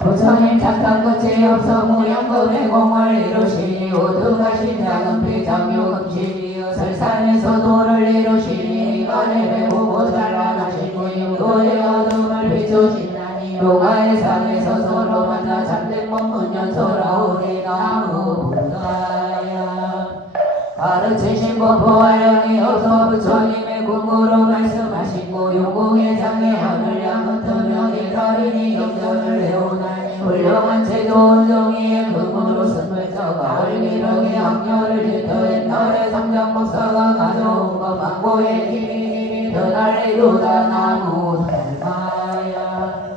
부처님 착한 것이 없어 무량겁의 공을 이루시니 오두가신 작은 비장요금시니 설산에서 도를 이루시니 이간에 배우고 살아나신 분이 도의 어둠을 비추시나니 요가의 상에서 서로 만나 잠든 몸은 연소라우리 나무 부다야 가르치신 법보와 영이 없어 부처님의 궁으로 말씀하시고 용궁의 장에 하늘 양은 투명히 가리니 영전을 해오나니 훌륭한 제도 정의의 금으로 선물자가 얼기력의 악녀를 일터에 날의 삼장 목사가 가져온 것 망고의 힘이 변할래도다 나무 닮아야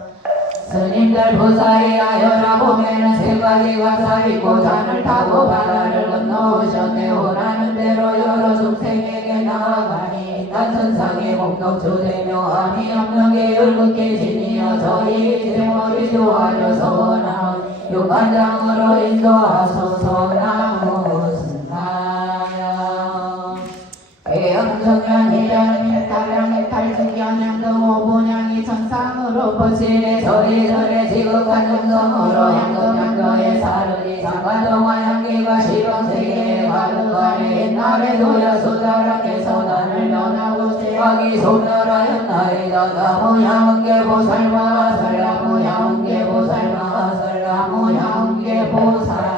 스님들 부사에 하여라 봄에는 세 가지가 쌓이고 잔을 타고 바다를 건너오셨네 원하는 대로 여러 중생에게 나아가니 난 천상의 공덕주되며 아니 없는 게 열극게 지니어 저희 이제 머리 좋아져서 원하는 육간장으로 인도하소서 나무 승하여 개엄정연이련이 다량이 탈승견양 등오분양이 천상으로 퍼지네 저리저리 지극한 정성으로 양금양거에 사르니 상관동화 향기가 시방세계에 가득하네 옛날에도 여수자랑에서 나를 면하고 제각이 소멸하였나이다 나무향계보살마 설나무향계보살마 설나무향계보살마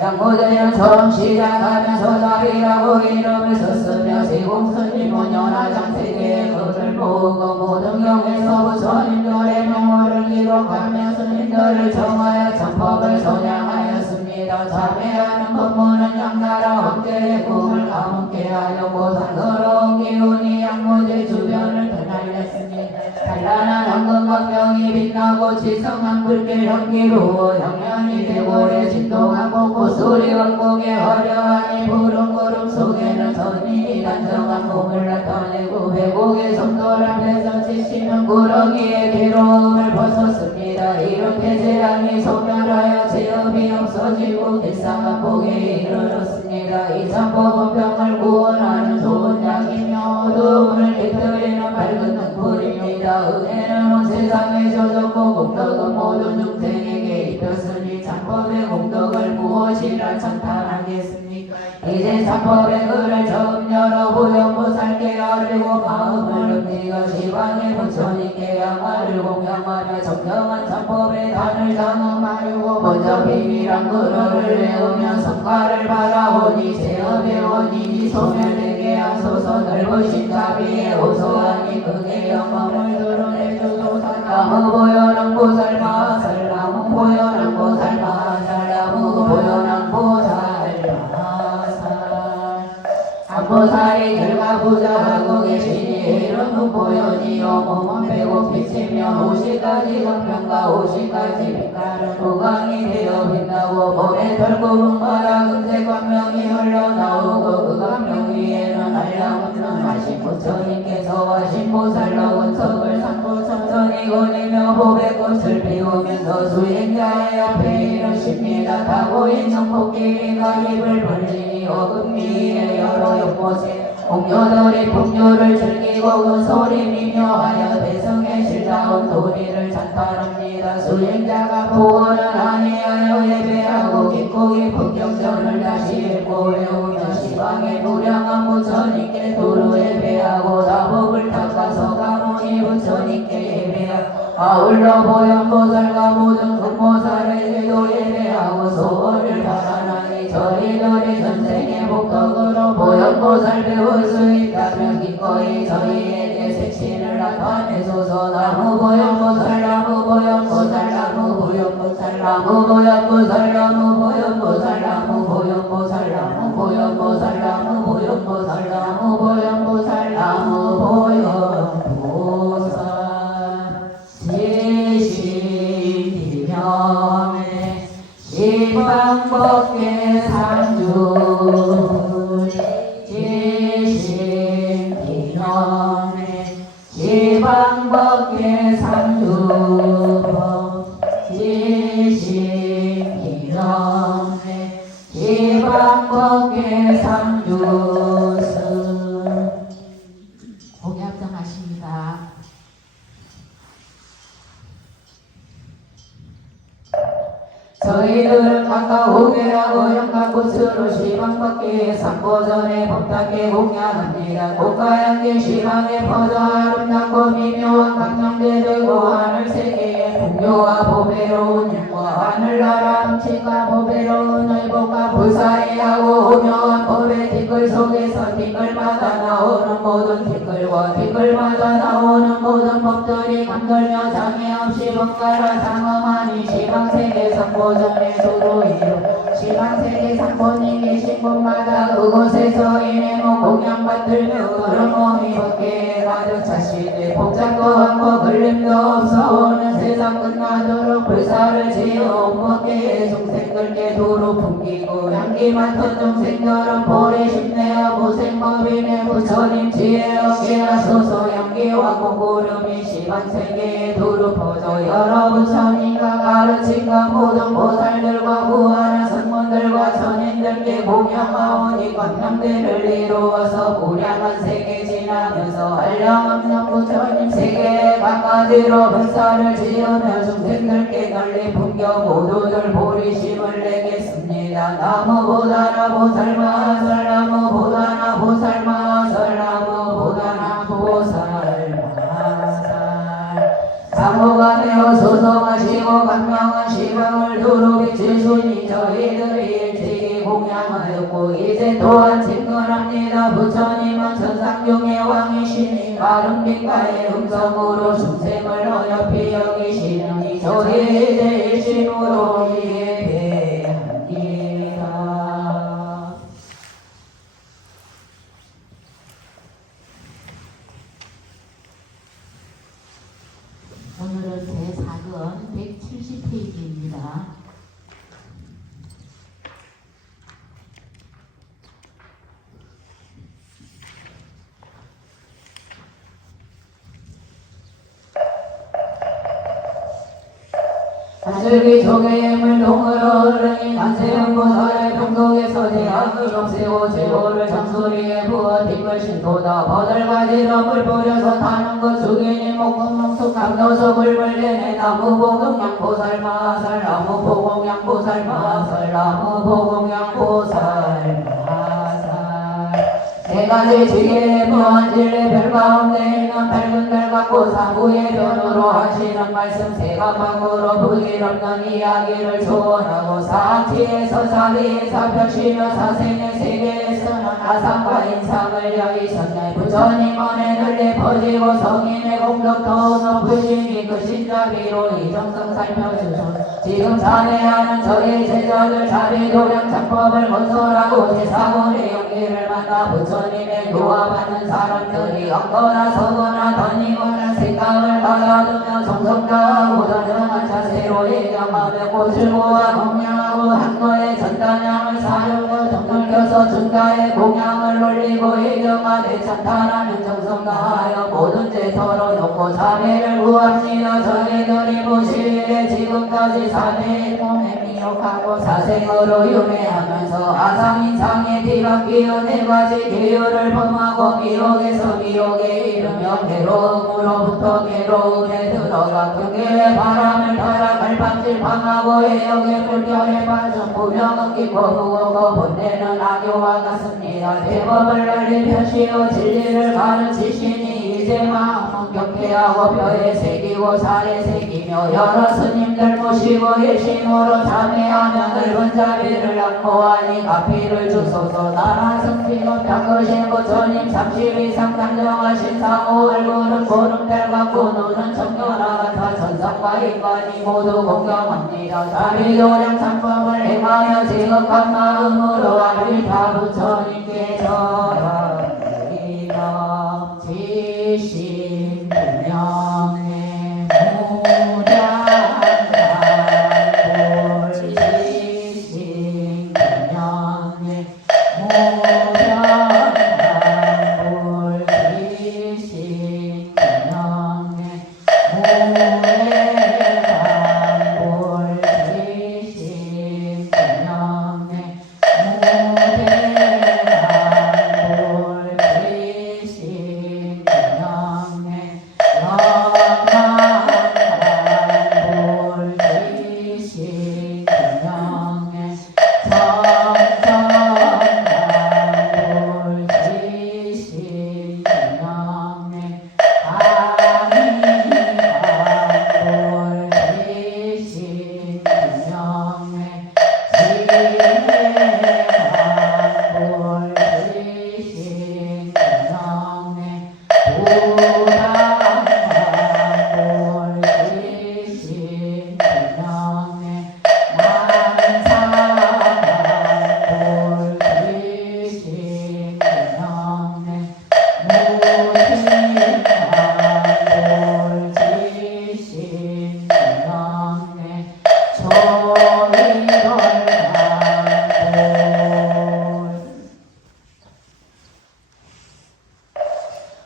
양무대연처럼 시작하면서 자리라고 이름을 썼으며 세공스님은 연화장세계의 것을 보고 모든 경에서 부처님들의 명호를 기록하며 스님들을 정하여 참법을 선양하였습니다. 참회하는 법문은 양나라 황제의 꿈을 가문케 하여 고상스러운 기운이 양무대 주변을 흩날렸습니다. 찬란한 황금광명이 맑고 지성한 불길 향기로워 영양이 대고래 진동한 곳곳 소리 왕국의 화려하니 푸른 구름 속에는 선인이 단정한 몸을 나타내고 회복의 성돌 앞에서 지시는 구렁이의 괴로움을 벗었습니다. 이렇게 재앙이 소멸하여 제업이 없어지고 일상한 복에 이르렀습니다. 이 참복은 병을 구원하는 좋은 약이며 어두움을 깨뜨리는 밝은 등불입니다. 은혜는 온 세상에 젖었고 공덕은 모든 중생에게 입혔으니 참법의 공덕을 무엇이라 찬탄하겠습니까? 이제 참법의 글을 처음 열어 보현보살께 아뢰고 마음을 읊니가 시방의 부처님께 양화를 공양하며 정정한 참법의 단을 장엄하려고 먼저 비밀한 글을 외우며 성과를 바라오니 제업의 원인이 소멸되게 하소서. 넓으신 자비에 호소하니 그의 영광을 드러내주소서. 나무 보현한 보살마 살나무 보현한 보살마 살나무 보현한 보살마 보살이 결과부자하고 계시니 이름은 보현이요 몸은 배고프시며 50가지 성병과 50가지 빛깔은 우광이 되어 빛나고 몸에 털구멍 마라 금색 광명이 흘러나오고 그 광명 위에는 한량없는 하신 부처님께서 하신 보살로 원석을 삼고 천천히 거니며 보배꽃을 피우면서 수행자의 앞에 이르십니다. 타고 있는 코끼리가 입을 벌리니 어금니에 여러 연못에 공녀들이 풍류를 즐기고 그 소리 미묘하여 대성의 실다운 도리를 찬탄합니다. 수행자가 보고는 아니하여 예배하고 깊고 깊은 경전을 다시 읽고 외우며 시방의 무량한 부처님께 도로 예배하고 다복을 닦아서 가모니 부처님께 예배하고 아울러 보현보살과 모든 금보살의 제도 예배하고 소원을 바라나니 저리저리 전생의 복덕으로 보현보살 배울 수 있다면 기꺼이 저희에게 색신을 나타내소서. 나무 보현보살 나무 보현보살 나무 보현보살 나무 보현보살 나무 보현보살 나무 보현보살 나무 보현보살 나무 보현보살 나무 보현보살 나무 보현보살 지신기념에 시방법계 상주 지신기념에 시방법계 상주법 지신기념에 시방법계 상주승 고개 합장하십니다. 저희들은 각각 오개하고 영광꽃으로 시방법계의 삼보전에 법답게 공양합니다. 꽃가향기 시방에 퍼져 아름답고 미묘한 강명대되고 하늘세계의 풍요와 보배로운 일과 하늘나라 음식과 보배로운 의복과 불사이하고 오묘한 법의 티끌 속에서 티끌마다 나오는 모든 티끌과 티끌마다 나오는 모든 법들이 감돌며 장애없이 번갈아 장엄하니 시방세계 삼보전의 도로이로 시방세계 삼보님이신 곳마다 그곳에서 인해모 공양받들며 그런 몸이 법계에 가득 차시되 복잡도 않고 걸림도 없어 오는 세상 끝나도록 불사를 지어 온 법계의 중생들께 도로 풍기고 향기 맡은 중생들은 보리 심내어 무생법인의 부처님 지혜 얻게 하소서. 향기와 공구름이 시방세계에 도로 퍼져 여러 부처님과 가르침과 모든 보살들과 무한한 성문들과 천인들께 공양하오니 관명대를 이루어서 무량한 세계 지나면서 한량없는 부처님 세계에 각가지로 불사를 지으며 중생들께 널리 풍겨 모두들 보리심을 내겠습니다. 나무보다나 보살마살 나무보다나 보살마살 나무보다나 보살마살 사모가 되어 소성하시고 강명한 시방을 두루 비추시니 저희들이 일찍이 공양하였고 이제 또한 친근합니다. 부처님은 천상중의 왕이시니 마른 빛과의 음성으로 중생을 어여피 여기시니 저희 이제 일심으로 예배합니다. 오늘은 제4권 170페이지입니다. 한슬기 조개의 물동으로 흐르니 간세음보살의 평속에서 대학을 없애고 제호를 장소리에 부어 뒷걸 신도다 버들가지로 물 뿌려서 타는 것 죽이니 목금목숙 감도서 불불내네 나무보공양보살 마살 나무보공양보살 마살 나무보공양보살 마살 네 가지 지혜의 무한질의 별가운데 있는 밝은 별 같고 사부의 변으로 하시는 말씀 세가방으로 부질없는 이야기를 조언하고 사치에서 사비에서 펴시며 사생의 세계에서는 아상과 인상을 여기셨네 부처님 안에 널리 퍼지고 성인의 공덕 더 높으시니 그 신자비로 이정성 살펴주소 지금 자네하는 저희 제자들 자비도량 창법을 건설하고 제사고의 용기를 만나 부처님의 교화받는 사람들이 엉거나 서거나 던이거나 생각을 가다두며 정성다하고 단정한 자세로 예정하며 꽃을 모아 공양하고 한거에 전단향을 사려고 정을 켜서 중가에 공양을 올리고 예정하되 찬탄하는 정성 다하여 모든 죄 털어놓고 자매를 구합니다 저희들이 보시기에 지금까지 사매의 몸에 미혹하고 사생으로 윤회하면서 아상인상에 뒤바뀌어 네 가지 계율을 범하고 미혹에서 미혹에 이르며 괴로움으로부터 괴로움에 들어가 경계의 바람을 따라 갈팡질팡하고 해역의 물결에 빠져 무명은 깊고 무겁고 본래는 악교와 같습니다 대법을 널리 펴시어 진리를 가르치시니 이제 마음은 경계하고 뼈에 새기고 살에 새기며 여러 스님들 모시고 일심으로 참회하며 넓은 자비를 안고하니 가피를 주소서 나라 성지고 닦으신 부처님 32상 단정하신 상호 얼굴은 보름달 같고 눈은 청결화 같아 천상과 인간이 모두 공경합니다 자비도량 창법을 행하여 지극한 마음으로 아비타 부처님께서 지신 분명의 무량한 지신 분명의 무량한 지신 분명의 무량한 지신 분명의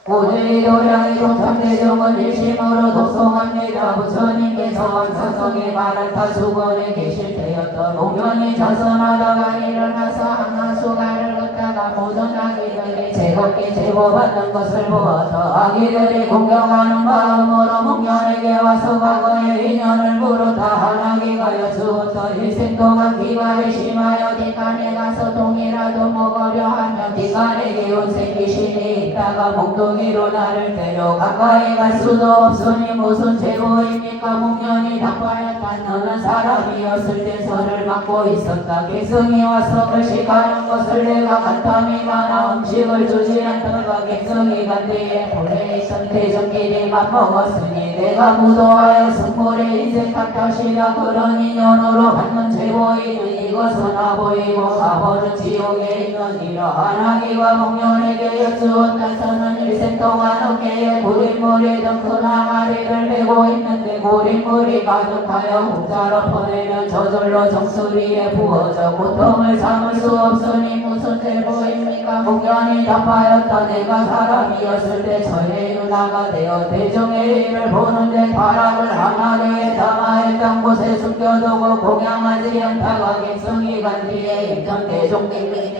고제도량이 동참대정을 일심으로 독송합니다. 부처님께서 왕사성의 마라타 수건에 계실 때였던 공연이 자선하다가 일어나서 한나수가를 걷다가 모든 아기들이 즐겁게 제보받는 것을 보아서 아기들이 공경하는 마음으로 목련에게 와서 과거의 인연을 물었다. 한 아기가 여쭈었다. 일생 동안 기관에 심하여 뒷간에 가서 동이라도 먹으려 하며 뒷간에 기운 생기신이 있다가 몽둥이로 나를 때려 가까이 갈 수도 없으니 무슨 제보입니까? 목련이 닭바였다. 너는 사람이었을 때 설을 맡고 있었다. 객성이 와서 글씨가는 것을 내가 간다. 탐이 많아 음식을 주지 않다가 객성이 간뒤에 본래 있던 대전길이 맘먹었으니 내가 무도하여 승몰에 인생 탓하시라 그러니 년으로 받는 죄보이는 이것은 아보이고 가보는 지옥에 있느니라 안하기가 목련에게 여쭈었다서는 일생 동안 어깨에 고린머리던 큰 항아리를 메고 있는데 고린머리 가득하여 공짜로 퍼내면 저절로 정수리에 부어져 고통을 참을 수 없으니 무슨 죄보입니까 목련이 답하였다 내가 사람이었을 때 저의 누나가 되어 대중의 일을 보는데 바람을 항아리에 담아 땅 곳에 숨겨두고 공양하지 않다가 객성이 간 뒤에 입던 대종들이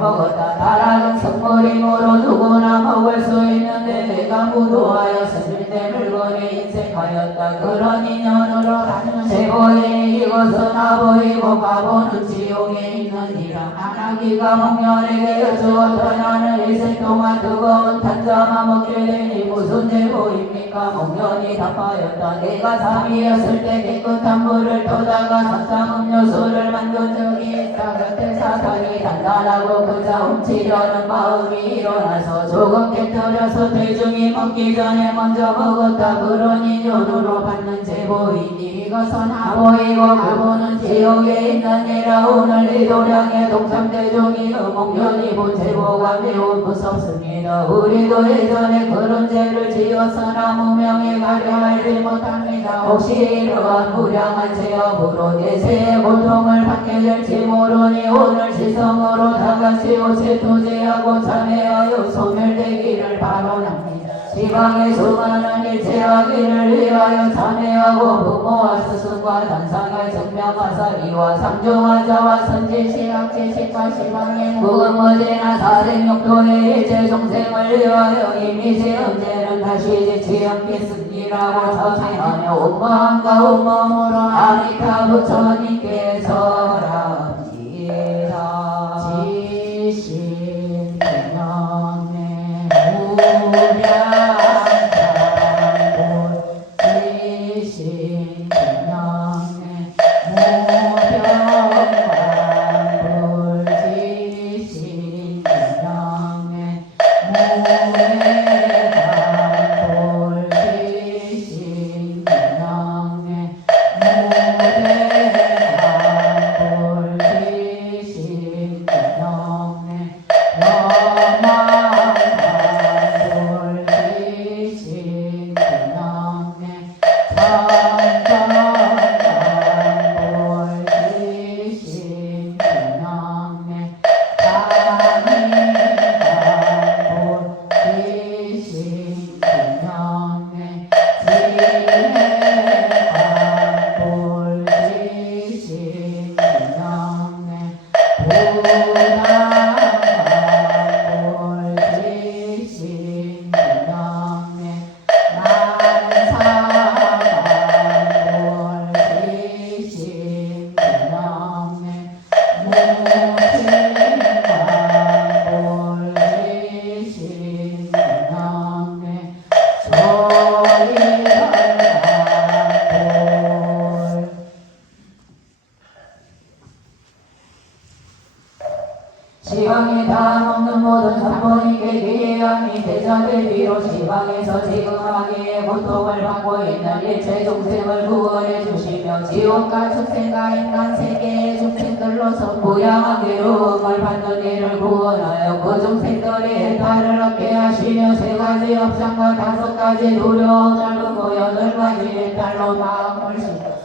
먹었다 다락은 성물이므로 누구나 먹을 수 있는데 내가 무도하여 스님네 물건에 인색하였다 그러니 년으로 받는 제보이니 이것은 아보이고 가보는 지옥에 있느니라 안하기가 목련에게 여쭈었다 나는 일생 동안 뜨거운 탄자마 먹게 되니 무슨 제보입니까 목련이 답하였다 내가 삼이었을 때 깨끗한 물을 떠다가 산삼 음료수를 만든 적이 있다 그때 사상이 단단하고 그자 훔치려는 마음이 일어나서 조금 깨뜨려서 대중이 먹기 전에 먼저 먹었다 그러니 년으로 받는 제보이니 이것은 아보이고 가보는 지옥에 있느니라 오늘 이 도량의 동참대중이 목련이 본 제보가 매우 무섭습니다 우리도 예전에 그런 죄를 지었으나 무명에 가려 알지 못합니다 혹시 이러한 무량한 죄업으로 내세의 고통을 받게 될지 모르니 오늘 지성으로 다같이 옷에 도제하고 참회하여 소멸되기를 바라옵니다 지방의 수많은 일체하기를 위하여 참회하고 부모와 스승과 단상을 증명하사 이와 상중하자와 선지시학지 식과 시방의 무금무지나 사생육도의 일체 종생을 위하여 이미지 언제는 다시 지치 않겠습니라고 참회하며 온마음과 온몸으로 아미타 부처님께서 랍니다 지신명의 시방에 다 먹는 모든 삼본이께 기회함이 대자대비로 시방에서 지금하기에 고통을 받고 있는 일체众생을 구원해 주시며 지옥과 축생과 인간 세계의 중생들로서 무량한 괴로움을 받는 이를 구원하여 그 중생들이 해탈을 얻게 하시며 세 가지 업장과 다섯 가지 두려움을 끊고 여덟 가지 해탈로 마음을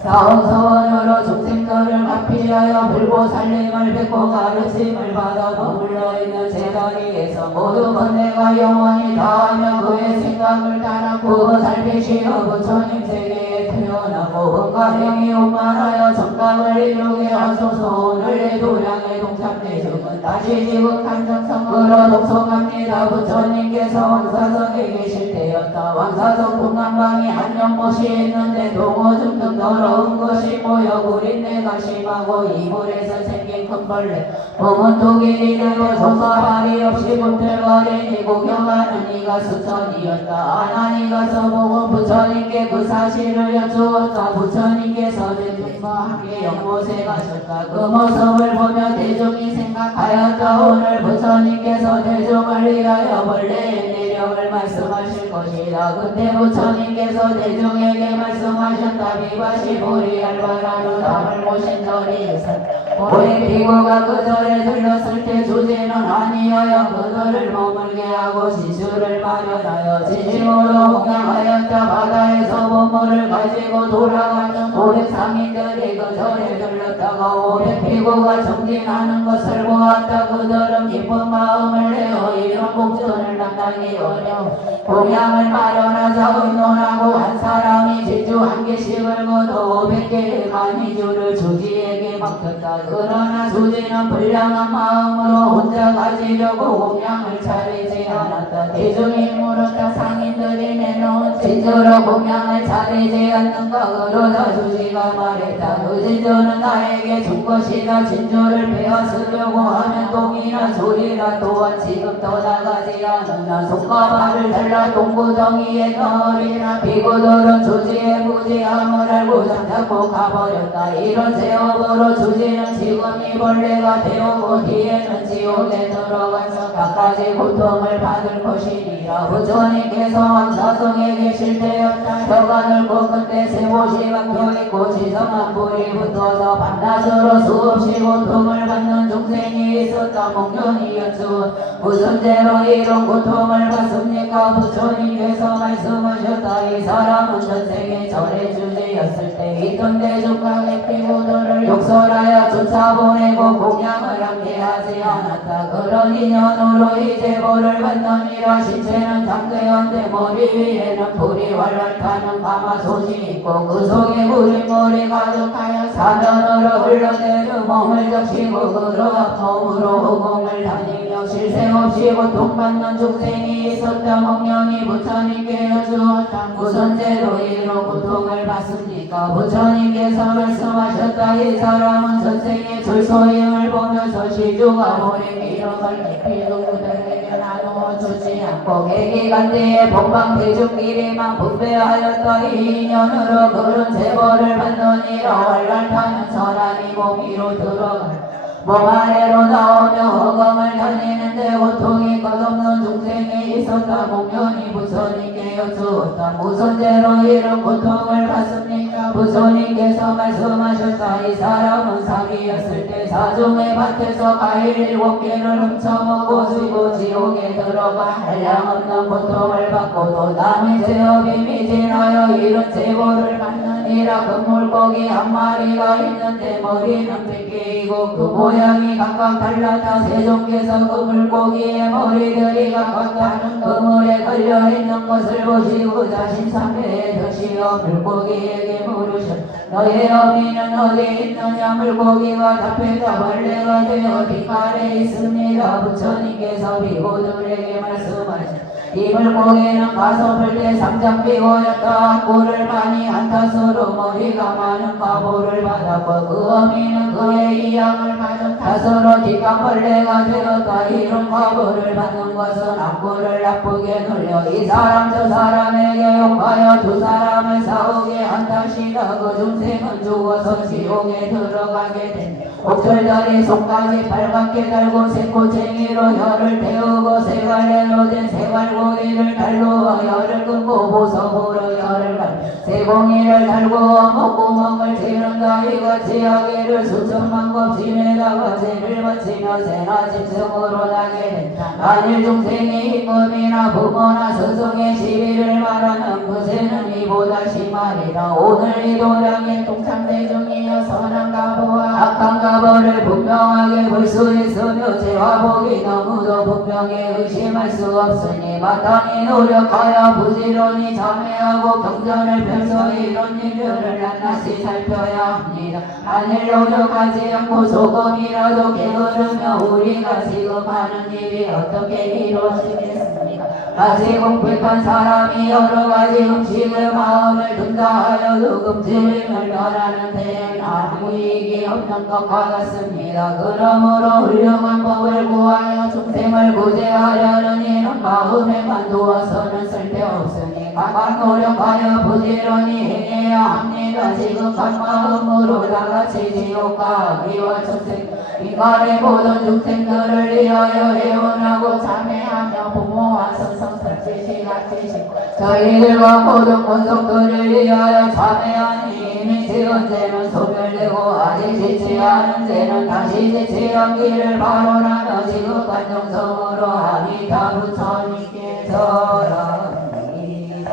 사원서원으로 중생들을 마피하여 불보 살림을 뵙고 가르침을 받아 머물러 있는 제자리에서 모두 번뇌가 영원히 다하며 그의 생각을 따랐고 살피시어 부처님 세계에 태어나고 은과 행이 오만하여 정각을 이루게 하소서. 오늘 이 도량의 동참대중은 다시 지극한 정성으로 독송합니다. 부처님께서 왕사성에 계실 때였다. 되었다. 왕사성 동남방에 한 연못이 있는데 동어중 등 더러운 것이 모여 구린내가 심하고 이불에서 생긴 큰 벌레 몸은 독일이 되고 조사발이 없이 분들거리니 구경하는 이가 수천이었다. 아나니가 서보고 부처님께 그 사실을 여쭈었다. 부처님께서 대중과 함께 연못에 가셨다. 그 모습을 보며 대중이 생각하였다. 오늘 부처님께서 대중을 위하여 벌레의 내력을 말씀하실 것이다. 그때 부처님께서 대중에게 말씀하셨다. 비바시 보리 알바라로 담을 모신 절이 있었다. 오래 비고가 그 절에 들렀을 때 주제는 아니하여 그들을 머물게 하고 지주를 마련하여 진심으로 공양하였다. 바다에서 보물을 가지고 돌아가는 오래 상인들이 그 절에 들렀다가 오래 비고가 정진하는 것을 보았다. 그들은 기쁜 마음을 내어 이런 복전을 감당이 어려워 공양을 마련하자 의논하고 한 사람이 지주 한 개씩을 거둬 500개의 간이주를 주지에게 맡겼다. 그러나 주지는 불량한 마음으로 혼자 가지려고 공양을 차리지 않았다. 대중이 물었다. 상인들이 내놓은 진주로 공양을 차리지 않는가. 그러자 주지가 말했다. 그 진주는 나에게 준 것이다. 진주를 빼앗으려고 하면 똥이나 소리라 또한 지금 떠나가지 않으나 손과 발을 잘라 동구덩이에 넣으리라. 비고들은 주지의 무지함을 알고 잠자코 가버렸다. 이런 제업으로 주지는 지금 이 벌레가 되었고 뒤에는 지옥에 들어가서 갖가지 고통을 받을 것이니라. 부처님께서 왕사성에 계실 때였다. 혀가 넓고 끝에 쇠못이 박혀있고 지성한 불이 붙어서 밤낮으로 수없이 고통을 받는 중생이 있었다. 목련이었죠. 무슨 죄로 이런 고통을 받습니까? 부처님께서 말씀하셨다. 이 사람은 전생에 절의 주제였을 때 있던 대중과 객비고들을 욕설하여 쫓아보내고 공양을 함께 하지 않았다. 그런 인연으로 이 제보를 받느니라. 신체는 장대한데 머리 위에는 불이 활활 타는 가마솥이 있고 그 속에 우리물이 가득하여 사면으로 흘러내려 몸을 적시고 그러한 몸으로 허공을 다니며 실생 없이 고통받는 중생이 있었다. 목련이 부처님께 여쭈었다. 무슨 죄로 이런 고통을 받습니까? 부처님께서 말씀하셨다. 이 사람은 전생의 출소임을 보면서 시주가 오래 길어갈 때 비누들에게 나누어 주지 않고 계기간대에 본방대중끼리만 분배하였다. 이 인연으로 그런 제보를 받느니라. 활활타는 사람이 몸 위로 들어갈 몸 아래로 나오며 허공을 다니는데 고통이 끝없는 중생이 있었다. 목련이 부처님께 여쭈었다. 무슨 죄로 이런 고통을 받습니까? 부처님께서 말씀하셨다. 이 사람은 사기였을 때 사중의 밭에서 과일 7개를 훔쳐먹고 죽고 지옥에 들어가 한량없는 고통을 받고 또 남의 죄업이 미진하여 이런 제보를 받느니라. 그 물고기 한 마리가 있는데 머리는 100개이고 그 모양이 각각 달랐다. 세종께서 그 물고기의 머리들이 각각 다른 그물에 걸려있는 것을 보시고 자신 상대에 드시어 물고기에게 물으셨다. 너의 어미는 어디에 있느냐? 물고기가 답했다. 벌레가 되어 뒷발에 있습니다. 부처님께서 비고들에게 말씀하셨다. 이 물고기는 가슴을 때 삼장비고였다. 꿀을 많이 한 탓으로 머리가 많은 가보를 받았고 그 어미는 그의 이 양을 받은 탓으로 뒷감벌레가 되었다. 이런 가보를 받는 것은 악구를 나쁘게 눌려 이 사람 저 사람에게 욕하여 두 사람을 싸우게 한 탓이다. 그 중생은 죽어서 지옥에 들어가게 된다. 옥철다리 손까지 빨갛게 달고 새꼬챙이로 혀를 태우고 세갈래로 된 세갈고리를 달고 혀를 끊고 보석으로 혀를 갈 세공이를 달고 목구멍을 찌른다. 이같이 하기를 수천만 겁심에다가 죄를 바치며 세나집승으로 나게 된다. 만일 중생이 임금이나 부모나 스승의 시비를 말하는 그 죄는 이보다 심하리라. 오늘 이 도량의 동참대중이여 선한 가보와 악한 가보를 분명하게 볼 수 있으며 죄와 복이 너무도 분명히 의심할 수 없으니 마땅히 노력하여 부지런히 참회하고 경전을 펴서 이런 일들을 낱낱이 살펴야 합니다. 만일 노력하지 않고 조금이라도 게으르며 우리가 지금 하는 일이 어떻게 이루어지겠습니까? 마치 공백한 사람이 여러 가지 음식을 마음을 둔다 하여 그 금지림을 멸하는데 아무 이익이 없는 것과 같습니다. 그러므로 훌륭한 법을 구하여 중생을 구제하려는 이는 마음에만 두어서는 쓸데없으니 각각 노력하여 부지런히 행해야 합니다. 지극한 마음으로 다같이 지옥과 악의와 중생 인간의 모든 중생들을 위하여 애원하고 참회하며 부모와 스승 설치시 같이시 저희들과 모든 권속들을 위하여 참회하니 이미 지은 죄는 소멸되고 아직 짓지 않은 죄는 다시 짓지 않기를 바로나며 지극한 정성으로 아미타 부처님께 절합니다.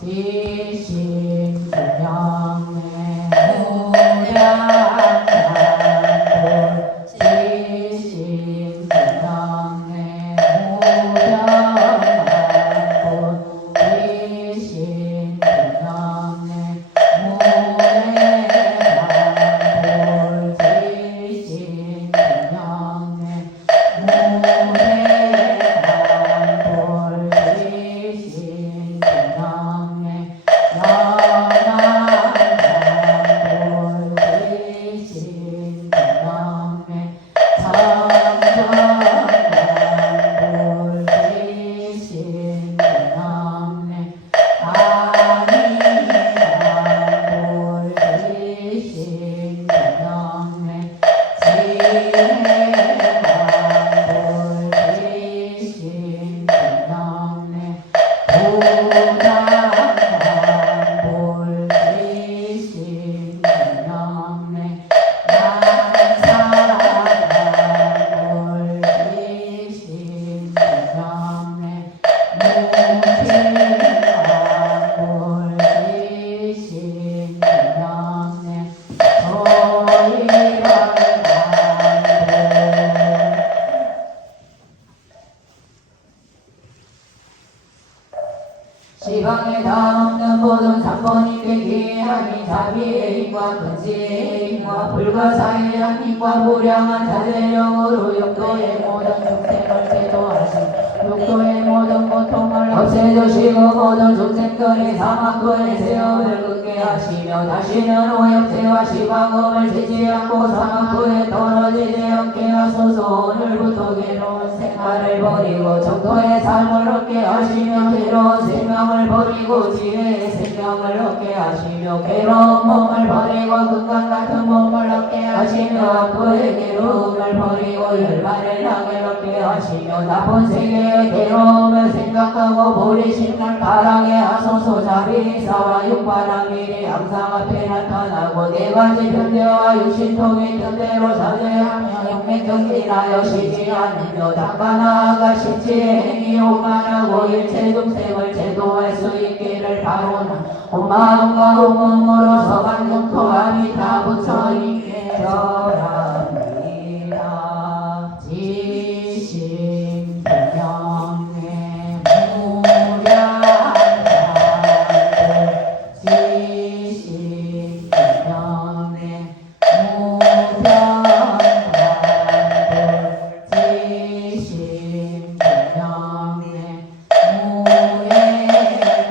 지심 중량의 무량한 지심 중량의 무량한 지심 중량의 무량한 지심 중량의 시방에 다없는 모든 삼번님께 기회하니 자비의 힘과 근지의 힘과 불가사의 힘과 무량한 자제력으로 육도의 모든 중생을 제도하시고 육도의 모든 고통을 없애주시고 모든 중생들의 사막도의 세업을 끊게 하시며 다시는 오역죄와 시방음을 지지 않고 사막도에 떨어지지 않게 하소서. 오늘부터 괴로운 생활을 버리고 정토의 삶을 얻게 하시며 괴로운 생명을 버리고 지혜의 생명을 얻게 하시며 괴로운 몸을 버리고 금강 같은 몸을 얻게 하시며 악도의 괴로움을 버리고 열반의 낙을 얻게 하시며 나쁜 세계의 괴로움을 생각하고 버리심을 바라게 하소서. 자비사와 육바람 일이 항상 앞에 나타나고 네 가지 편대와 육신통이 뜻대로 자제하며 용맹정진하여 쉬지 않으며 닦아나아가 십지의 행위 오만하고 일체 중생을 제도할 수 있기를 바로나 온 마음과 온 몸으로 서반정토 아미타 부처님께 절합니다. 지심 분명의 무량한 지심 분명의 무량한 지심 분명의 무량한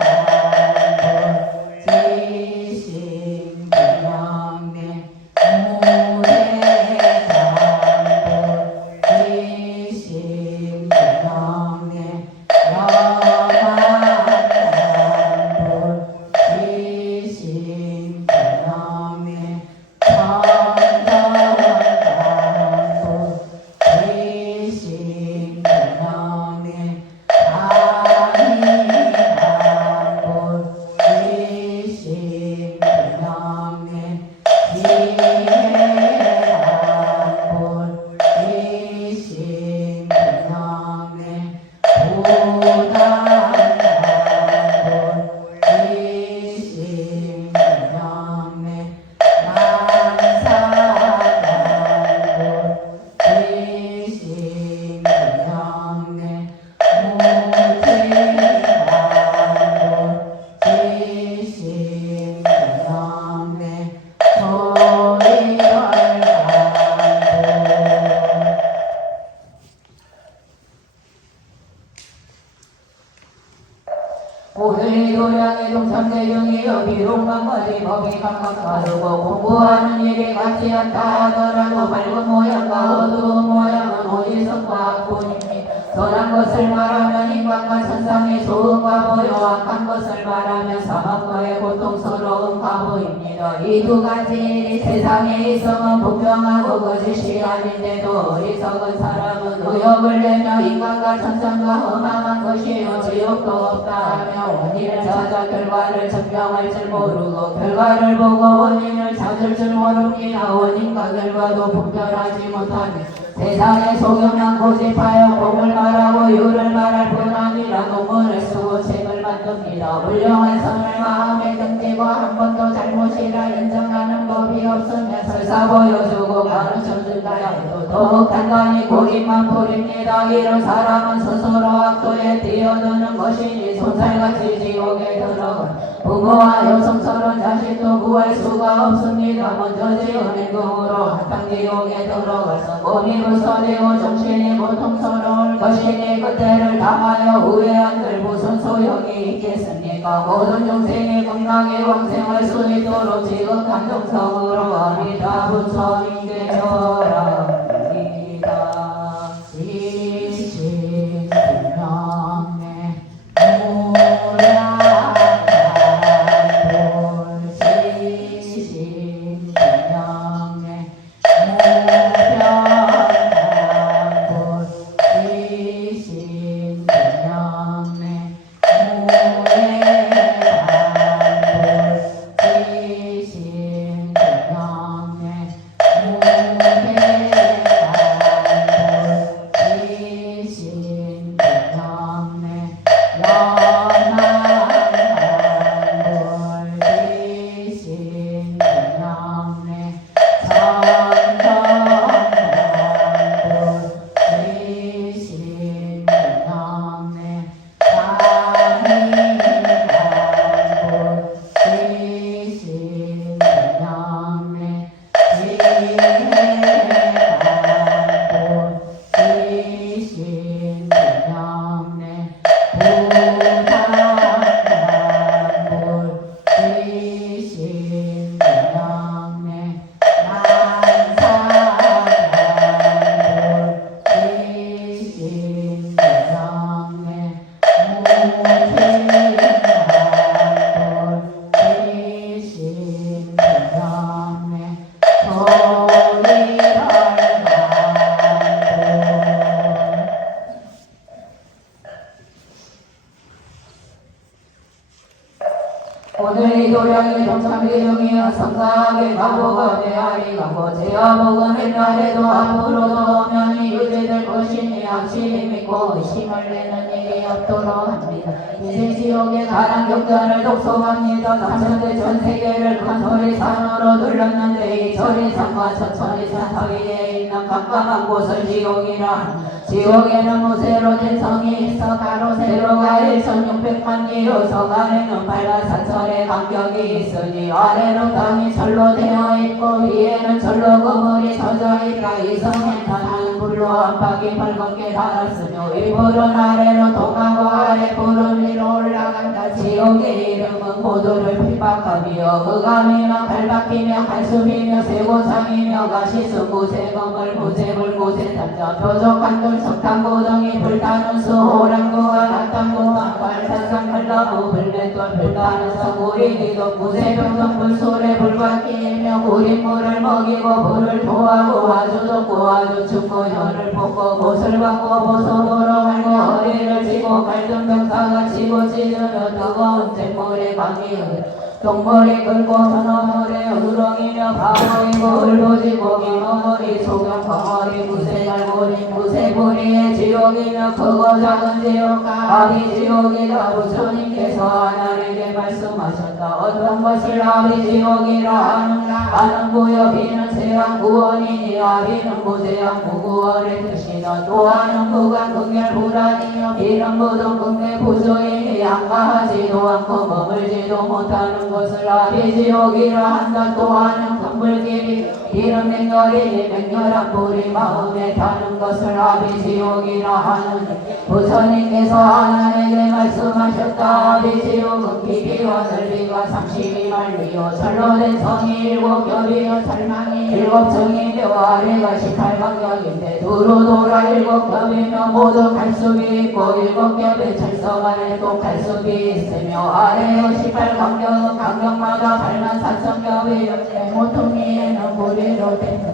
지심 분명의 무량한 오늘이 도량의 동참대중이여 비록만까지 법이 각각 다르고 공부하는 일이 같지 않다 하더라도 밝은 모양과 어두운 모양은 오직 성과뿐입니다. 선한 것을 말하면 인간과 천상의 좋은가 보여 악한 것을 말하면 사망과의 고통스러운 과보입니다. 이 두 가지 일이 세상에 있으면 분명하고 거짓이 아닌데도 어리석은 사람은 의욕을 내며 인간과 천상과 험한 것이요 지옥도 없다 하며 원인을 찾아 결과를 증명할 줄 모르고 결과를 보고 원인을 찾을 줄 모릅니다. 원인과 결과도 분별하지 못하니 세상에 소경만 고집하여 공을 말하고 유를 말할 뿐 아니라 논문을 쓰고 책을 만듭니다. 훌륭한 선을 마음에 등지고 한 번도 잘못이라 인정하는 법이 없으면 설사 보여주고 가르쳐준다 해도 더욱 단단히 고집만 부립니다. 이런 사람은 스스로 악도에 뛰어드는 것이니 손살같이 지옥에 들어간 부모와 여성스러운 자식도 구할 수가 없습니다. 먼저 지은 행동으로 한탕 지옥에 들어가서 몸이 부서지고 정신이 고통스러울 것이니 그때를 당하여 후회한들 무슨 소용이 있겠습니까? 모든 중생이 건강히 왕생할 수 있도록 지극한 정성으로 아미타 부처님 되어라. 지신분명내 오늘 이 도량이 동참비중이여 성사하게 가보가 되하리가고 제어복은 옛날에도 앞으로도 엄연히 유지될 것이니 확실히 믿고 의심을 내는 일이 없도록 합니다. 이제 지옥에 가는 경전을 독송합니다. 삼천대 전세계를 큰 소리산으로 둘렀는데 이 소리산과 천천리산 사이에 있는 깜깜한 곳을 지옥이라 지옥에는 무쇠로 된 성이 있어 가로 세로가 1600만 리로 성 안에는 발가사철의 간격이 있으니 아래로 땅이 철로 되어 있고 위에는 철로 그물이 젖어 있다. 이 성에 타는 불로 안팎이 밝게 달았으며 이 불은 아래로 동하고 아래 불은 위로 올라간다. 지옥의 이름은 모두를 핍박하며 흑암이며 발박히며 갈수비며 세고상이며 가시수 무쇠검을 무쇠불 무쇠단자 표적한 돌 석탄고등이 불타는 수 호랑구와 낙탄구와 발사상 흘러무 불맷돌 불타는 성구리기도 무쇠병성 불소래 불박히며 구린물을 먹이고 불을 토하고 아주 덥고 아주 춥고 혀를 뽑고 못을 받고 보석으로 말고 허리를 치고 갈등병사가 치고 찢으며 뜨거운 잿물에 강이 동물이 끓고 선어물에 우렁이며 바보이고 울부지 고기 머머리 소경 벙어리 무쇠갈고리 무쇠부리의 지옥이며 크고 작은 지옥과 아비 지옥이라 부처님께서 하나님께 말씀하셨다. 어떤 것을 아비 지옥이라 하는가 하는 구여비는 세상 구원이니 아비는 무세상 무구원의 뜻이다. 또하는 무관 극렬 불안이며 비는 무동 극례 부조이니 양가하지도 않고 머물지도 못하는 것을 아비 지옥이라 한다. 또하는 금불길이 이런 맹렬이 맹렬한 불이 마음에 타는 것을 아비지옥이라 하느니 부처님께서 하나님에게 말씀하셨다. 아비지옥은 깊이와 넓이가 32만리요 절로 된 성이 7겹이요 절망이 7층이며 아래가 18간격인데 두루 돌아 7겹이며 모두 갈수비 있고 7겹의 철석 안에 또 갈수비 있으며 아래요 18간격은 간격마다 84,000겹이요 모퉁이에는 무리로 된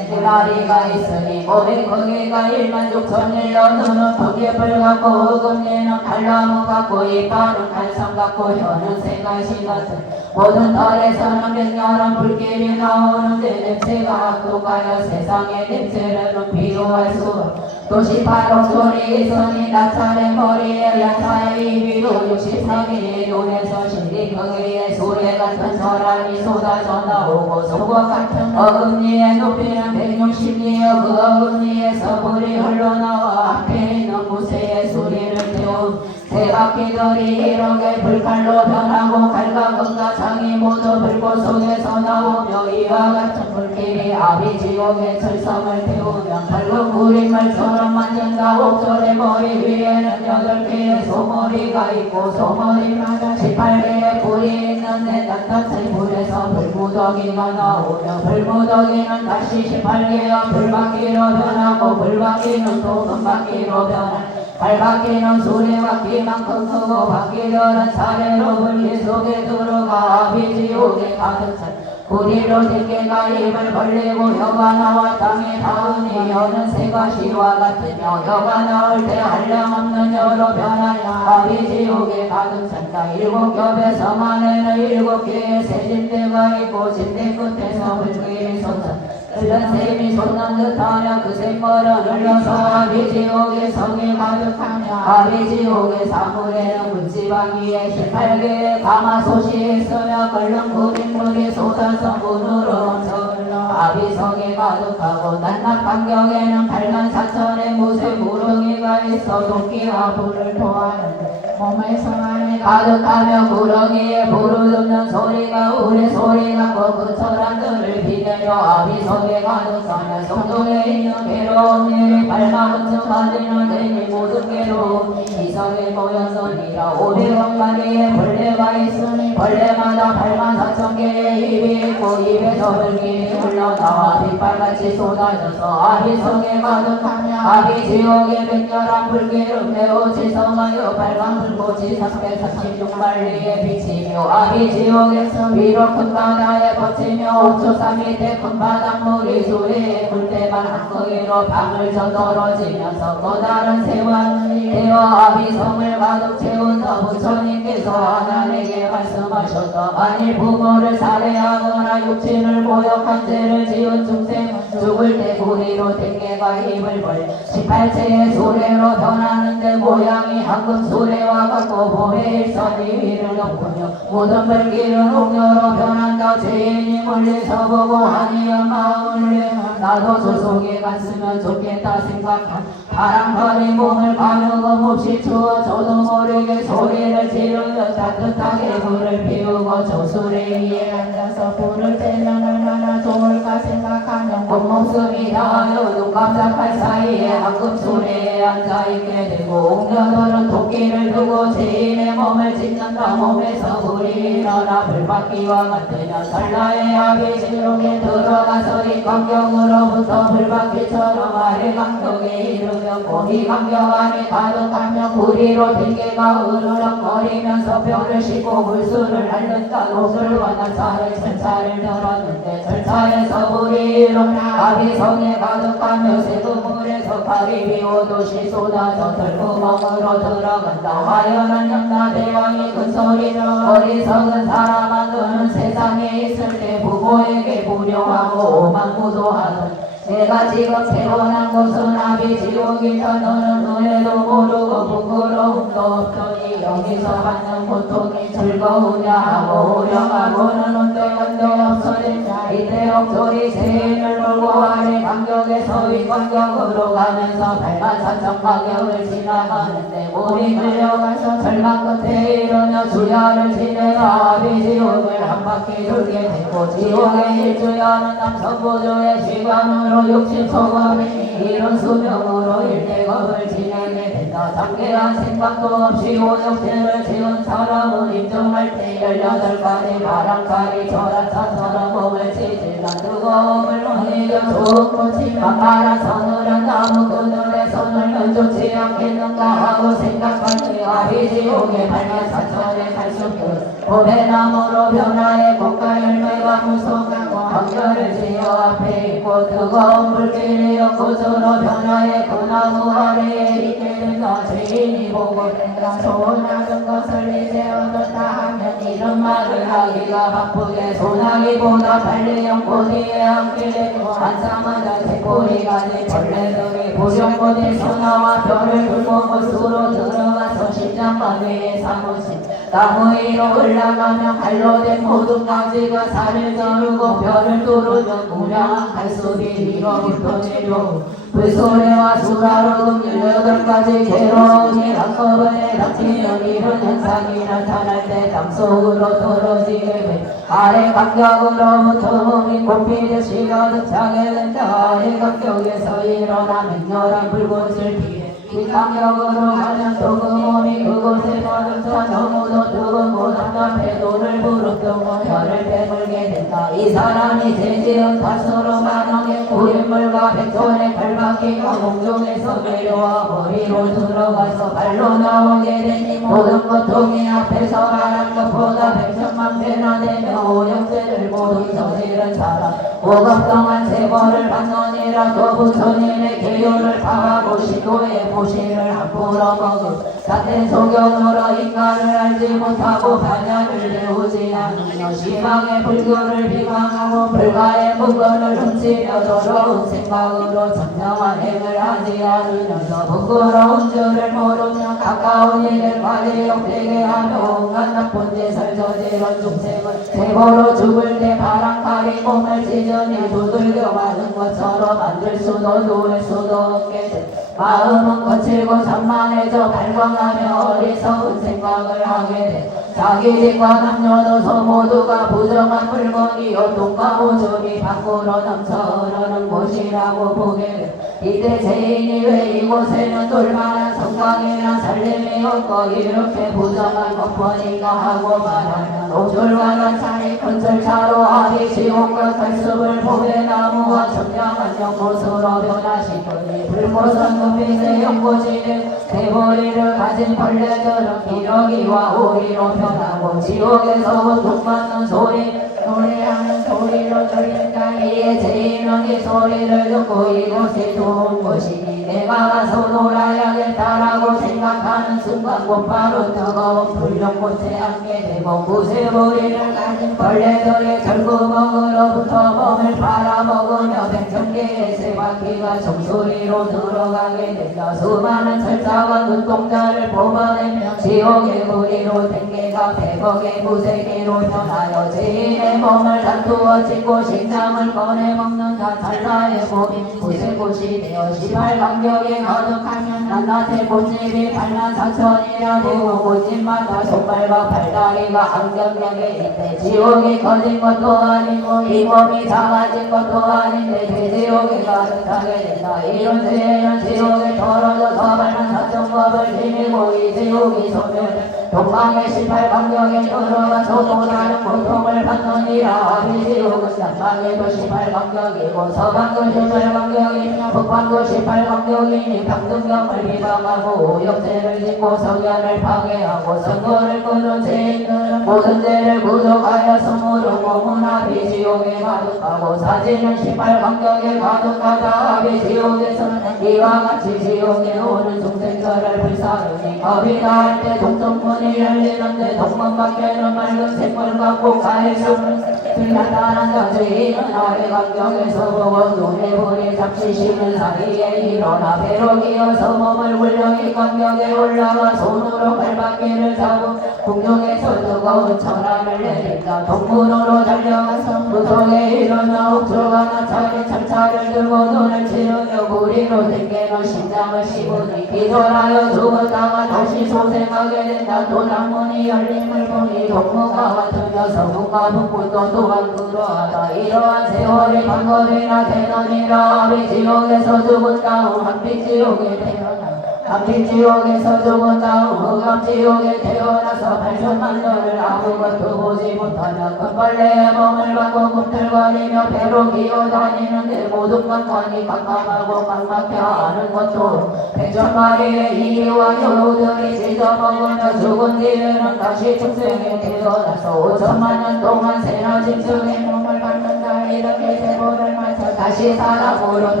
다리가 있으니 몸에 거기가 16,000일로 너는 거기에 뿔 같고 흑음리는 칼나무 같고 이빨은 칼성 같고 혀는 새가시 같은 모든 털에서는 맹렬한 불길이 나오는데 냄새가 악독하여 세상의 냄새는 비교할 수 없고 또 18옥돌이 있으니 나찰의 머리에 야차의 입이도 63일이 눈에서 신비 거기에 수레 같은 사람이 쏟아져 나오고 속과 같은 어금니의 높이는 160리여 그 어금니에서 불이 흘러나와 앞에 있는 무쇠의 수리를 태운 새 바퀴들이 1억의 불칼로 변하고 칼과 금과 창이 모두 불꽃 속에서 나오며 이와 같은 불길이 아비지옥의 철성을 태우며 밝은 구리말처럼 만든다. 옥절의 머리 위에는 8개의 소머리가 있고 소머리마다 18개의 불이 있는데 낱낱이 불에서 불무더기가 나오며 불무더기는 다시 18개의 불바퀴로 변하고 불바퀴는 또 금바퀴로 변하고 발바퀴는 수레바퀴만큼 크고 바퀴들은 차례로 불길 속에 들어가 아비지옥에 가득 차 구리로 새끼가 입을 벌리고 혀가 나와 땅에 닿으니 혀는 새가시와 같으며 혀가 나올 때 한량없는 혀로 변하여 아비지옥에 가득 찬다. 7겹의 성 안에는 7개의 새 진대가 있고 진대 끝에서 불길이 솟아 흘른 샘이 솟는 듯하며 그 샘물은 흘러서 아비지옥의 성이 가득하며 아비지옥의 사물에는 물지방 위에 18개의 가마솥이 있으며 끓는 구린물이 쏟아서 문으로 넘쳐 흘러 아비성이 가득하고 낱낱 반경에는 8만 4천의 무쇠 구렁이가 있어 도끼와 불을 토하는데 몸의 성 안에 가득하며 구렁이에 불을 덮는 소리가 우리 소리 같고 그 철안들을 비내려 아비성에 가득하며 성중에 있는 괴로운 일이 발막은 척 가지는 데니 모든 괴로움 이성에 모였으니라. 500억마리의 벌레가 있으니 벌레마다 84,000개의 입이 있고 입에서 불길이 흘러나와 빗발같이 쏟아져서 아비성에 가득하며 아비지옥의 맹렬한 불길은 매우 지성하여 빨간 불꽃이 336만리에 비치며 아비지옥에서 위로 큰 바다에 뻗치며 5초3 밑에 큰 바닷물이 수레에 굴때만 한 거기로 방을 쳐 떨어지면서 또 다른 세왕이 되어 아비성을 가득 채운다. 부처님께서 하나님에게 말씀하셨다. 만일 부모를 살해하거나 육친을 모욕한 죄를 지은 중생은 죽을 때 구리로 된 개가 입을 벌려 18채의 수레로 변하는데 모양이 황금 수레와 같고 봄의 일선이 위를 덮으며 모든 불길은 옥녀로 변한다. 죄인이 멀리서 보고 아니야 마음을 내어 나도 저 속에 갔으면 좋겠다 생각한 바람거리 몸을 가누고 몹시 추워 저도 모르게 소리를 지르며 따뜻하게 불을 피우고 저 수레 위에 앉아서 불을 쬐면 얼마나 좋을까 생각하면 겉모습이 닿아요. 눈 깜짝할 사이에 황금 수레에 앉아있게 되고 옥녀들은 도끼를 두고 죄인의 몸을 찢는다. 몸에서 불이 일어나 불바퀴와 같으며 설라의 아비지옥에 들어가서 이 간격으로부터 불바퀴처럼 아래 간격에 이르며 고리 간격 안에 가득하며 구리로 댕개가 으르렁거리면서 뼈를 씻고 물수를 앓는다. 옥술과 나차를 철차를 들었는데 철차에서 불이 일어나 아비성에 가득하며 새그물에서 발이 비오듯이 쏟아져 털구멍으로 들어간다. 화연한 염라대왕이 큰 소리로 어리석은 사람아 너는 세상에 있을 때 부모에게 불효하고 오만부도하던 내가 지금 태어난 곳은 아비지옥이다. 너는 은혜도 모르고 부끄러움도 없더니 여기서 받는 고통이 즐거우냐 하고 오려가고는 온데간데 없어진 자 이때록 소리 세인을 몰고 아래 간격에서 윗간격으로 가면서 84,000 간격을 지나가는데 몸이 끌려가서 절망 끝에 이르며 주야를 지내가 아비지옥을 한 바퀴 돌게 되고 지옥의 일주야는 남성보조의 시간으로 60초간이 이런 수명으로 일대겁을 지내게 된다. 장기한 생각도 없이 오역죄를 지은 사람은 인정할 때 18가지 바람가리 절하차처럼 몸을 지질러 뜨거움을 못 이겨 좋은 꽃이 만만한 서늘한 나무 그늘에 손을 좋지 않겠는가 하고 생각할 때 아비지옥의 발만 사천의 갈수길 고배나무로 변화해 꽃과 열매가 무성하고 한결을 지어 앞에 있고 뜨거운 불길이여 구조로 변화해 그 나무 아래에 있게 된다. 죄인이 보고 내가 소원하던 것을 이제 얻었다 하면 이런 말을 하기가 바쁘게 소나기보다 빨리 연꽃이에 앉게 되고 한쌍마다 새꼬리가지 벌레들이 부정꽃에서 나와 별을 굴고 곳으로 들어가서 심장마비에 사무실 나무 위로 올라가면 칼로 된 모든 가지가 살을 저르고 별을 뚫으면 무량한 칼수비 위로부터 내려 불소리와 수라로 18가지 괴로움이 한꺼번에 닥치는 이런 현상이 나타날 때 땅속으로 떨어지게 돼 아래 간격으로부터 몸이 꼽히듯이 가득 차게 된다. 아래 간격에서 일어나 맹렬한 불꽃을 피해 이 간격으로 가면 또 그 몸이 그곳에 가득 차 너무도 뜨겁고 답답해 노를 부릅뜨고 혀를 빼물게 된다. 이 사람이 죄지은 탓으로 만왕의 고인물과 백손의 발바퀴가 공중에서 내려와 머리로 들어가서 발로 나오게 되니 모든 고통이 앞에서 말한 것보다 100천만 배나 되며 오역죄를 모두 저지른 사람 5급 동안 세벌을 받느니라 또 부처님의 계율을 파하고 시도해 보시를 함부로 먹은 같은 소견으로 인간을 알지 못하고 반야를 배우지 않으며 심하게 불교를 비방하고 불가의 물건을 훔치며 더러운 생각으로 청정한 행을 하지 않으면서 부끄러운 줄을 모르며 가까운 일을 과대욕되게 하며 온갖 나쁜 짓을 저지른 중생은 세보로 죽을 때 바람칼이 몸을 찢으니 두들겨 맞은 것처럼 만들 수도 누울 수도 없게 돼 마음은 거칠고 산만해져 발광하며 어리석은 생각을 하게 돼 자기 집과 남녀노소 모두가 부정한 물건이요 돈과 오줌이 밖으로 넘쳐 흐르는 곳이라고 보게 돼 이때 죄인이 왜 이곳에는 돌만한 성광이나 살림이 없고 이렇게 부정한 것뿐인가 하고 말하면 오졸과 나찬이 큰 절차로 아비지옥과 갈습을 보배나무와 청량한 연못으로 변화시키니 불꽃은 빛의 연꽃이는 대머리를 가진 벌레들은 기러기와 오리로 변하고 지옥에서 고통받는 소리 노래하는 소리로 들린다. 이에 죄인은 이 소리를 듣고 이곳이 좋은 곳이니 내가 가서 놀아야겠다라고 생각하는 순간 곧바로 뜨거운 불연꽃에 앉게 되고 구세머리를 가진 벌레들의 결구멍으로부터 몸을 팔아먹으며 100,000개의 새바퀴가 종소리로 들어가게 된다. 수많은 철사와 눈동자를 뽑아내며 지옥의 구리로 댕개가 100억의 무쇠기로 변하여 죄인의 몸을 다투어 찢고 심장을 꺼내 먹는다. 찰나의 몸이 무쇠꽃이 되어 18간격에 거듭하면 낱낱의 꽃집이 84,000이나 되고 꽃집마다 손발과 발다리가 한경력에 있대. 지옥이 커진 것도 아니고 이 몸이 작아진 것도 아닌데 대지옥에 가득하게 된다. 이런 죄는 지옥에 떨어져서 발만 사정법을 지니고 이 지옥이 소멸 동방의 18간격에 들어가서 또 다른 고통을 받느니라. 아비지옥은 남방에도 18간격이고 서방도 18간격이며 북방도 18간격이니 방등경을 비방하고 오역죄를 짓고 성현을 파괴하고 선거를 끊은 죄인들은 모든 죄를 구속하여서 모르고 문아비지옥에 가득하고 사지는 18간격에 가득하다. 아비지옥에서는 이와 같이 지옥에 오는 중생들을 불사르니 겁이 나할 때 동정문이 열리는데 동문 밖에는 맑은 샘물 같고 가해수는 나타난 자주인은 아래 강경에서 보고 눈에 보니 잠시 쉬는 사이에 일어나 배로 기어서 몸을 훌렁이 강경에 올라가 손으로 발바퀴를 잡고 공중에서 뜨거운 천하를 내린다. 동문으로 달려가서 무속에 일어나 옥조가 나차게 참차를 들고 눈을 치르며 구리로 댕기는 심장을 씹으니 기절하여 죽었다가 다시 소생하게 된다. 또 낭문이 열림을 보니 동무가 같은 녀석과 북불도 또한 그러하다. 이러한 세월이 반거리나 되느니라. 아비 지옥에서 죽은 다음 한빛 지옥에 태어나 한빛 지옥에서 죽은 다음 흑암 지옥에 태어나서 8천만 년을 아무것도 보지 못하며 금벌레의 몸을 받고 꿈틀거리며 배로 기어다니는데 모든 것만이 깜깜하고 막막해하는 것도 100,000마리의 이와 여우들이 찢어먹으며 죽은 뒤에는 다시 축생에 태어나서 5천만 년 동안 새나 짐승의 몸을 받는다. 이렇게 세월을 마쳐 다시 사람으로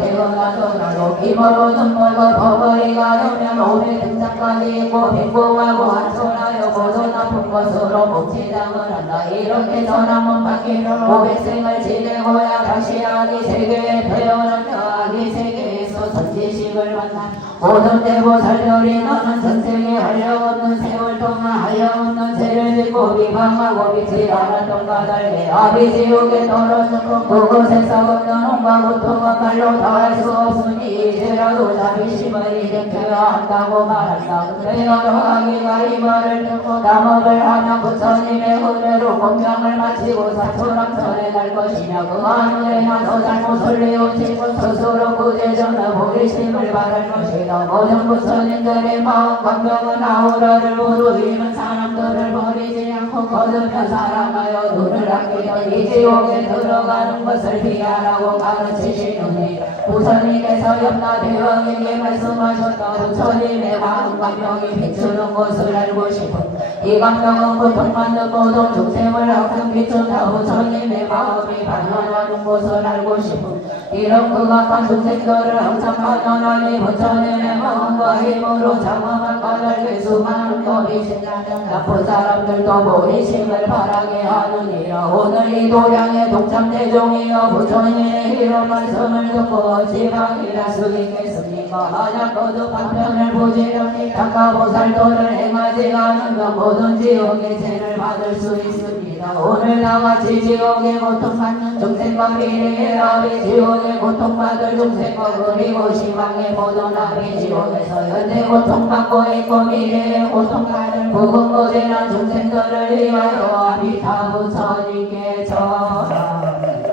태어나더라도 힘으로 눈물과 버버리가 되면 몸에 등장까지 있고 빈궁하고 한손하여 모두 나쁜 것으로 몸치장을 한다. 이렇게 전함은 바뀌는 500생을 지내고야 다시 아기 세계에 태어나며 아기 세계에서 선지식을 만나 모든 대보살들이 너는 전생에 하려없는 세월 동안 하려없는 죄를 짓고 비방하고 믿지 않았던 까닭에 아비지옥에 떨어졌고 그곳에서 없는 온갖 고통과 말로 다할 수 없으니 이제라도 자비심을 일으켜야 한다고 말한다. 근데 여러 아기가 이 말을 듣고 남업을 하며 부처님의 은혜로 공경을 마치고 사초랑천에 갈 것이며 그 하늘에나 더 잘못을 뉘우치고 스스로 구제전을 보리심을 바랄 것이다. 모든 부처님들의 마음 광명은 아우라를 무르익는 사람들을 버리지 않고 거듭며 사랑하여 눈을 아끼며 이 지옥에 들어가는 것을 피하라고 가르치시느니 부처님께서 염라대왕에게 말씀하셨다. 부처님의 마음 광명이 비추는 것을 알고 싶은 이 광명은 고통받는 모든 중생을 항상 비춘다. 부처님의 마음이 반환하는 것을 알고 싶은 이런 극악한 중생들을 항상 반환하니 부처님의 마음과 힘으로 장엄한 까닭에 수많은 거리신 나쁜 사람들도 보리심을 바라게 하느니라. 오늘 이 도량의 동참대종이여 부처님의 이런 말씀을 듣고 지방이라 쓰겠습니까? 만약 거듭한 편을 보지려니 닭가보살도를 행하지 않으면 모든 지옥의 죄를 받을 수 있습니다. 오늘 나같이 지옥의 고통받는 중생과 미래의 아비 지옥의 고통받을 중생과 그리고 시방의 모든 아비 지옥에서 현재 고통받고 있고 미래의 고통받을 무궁무진한 중생들을 위하여 아비타 부처님께 전합니다.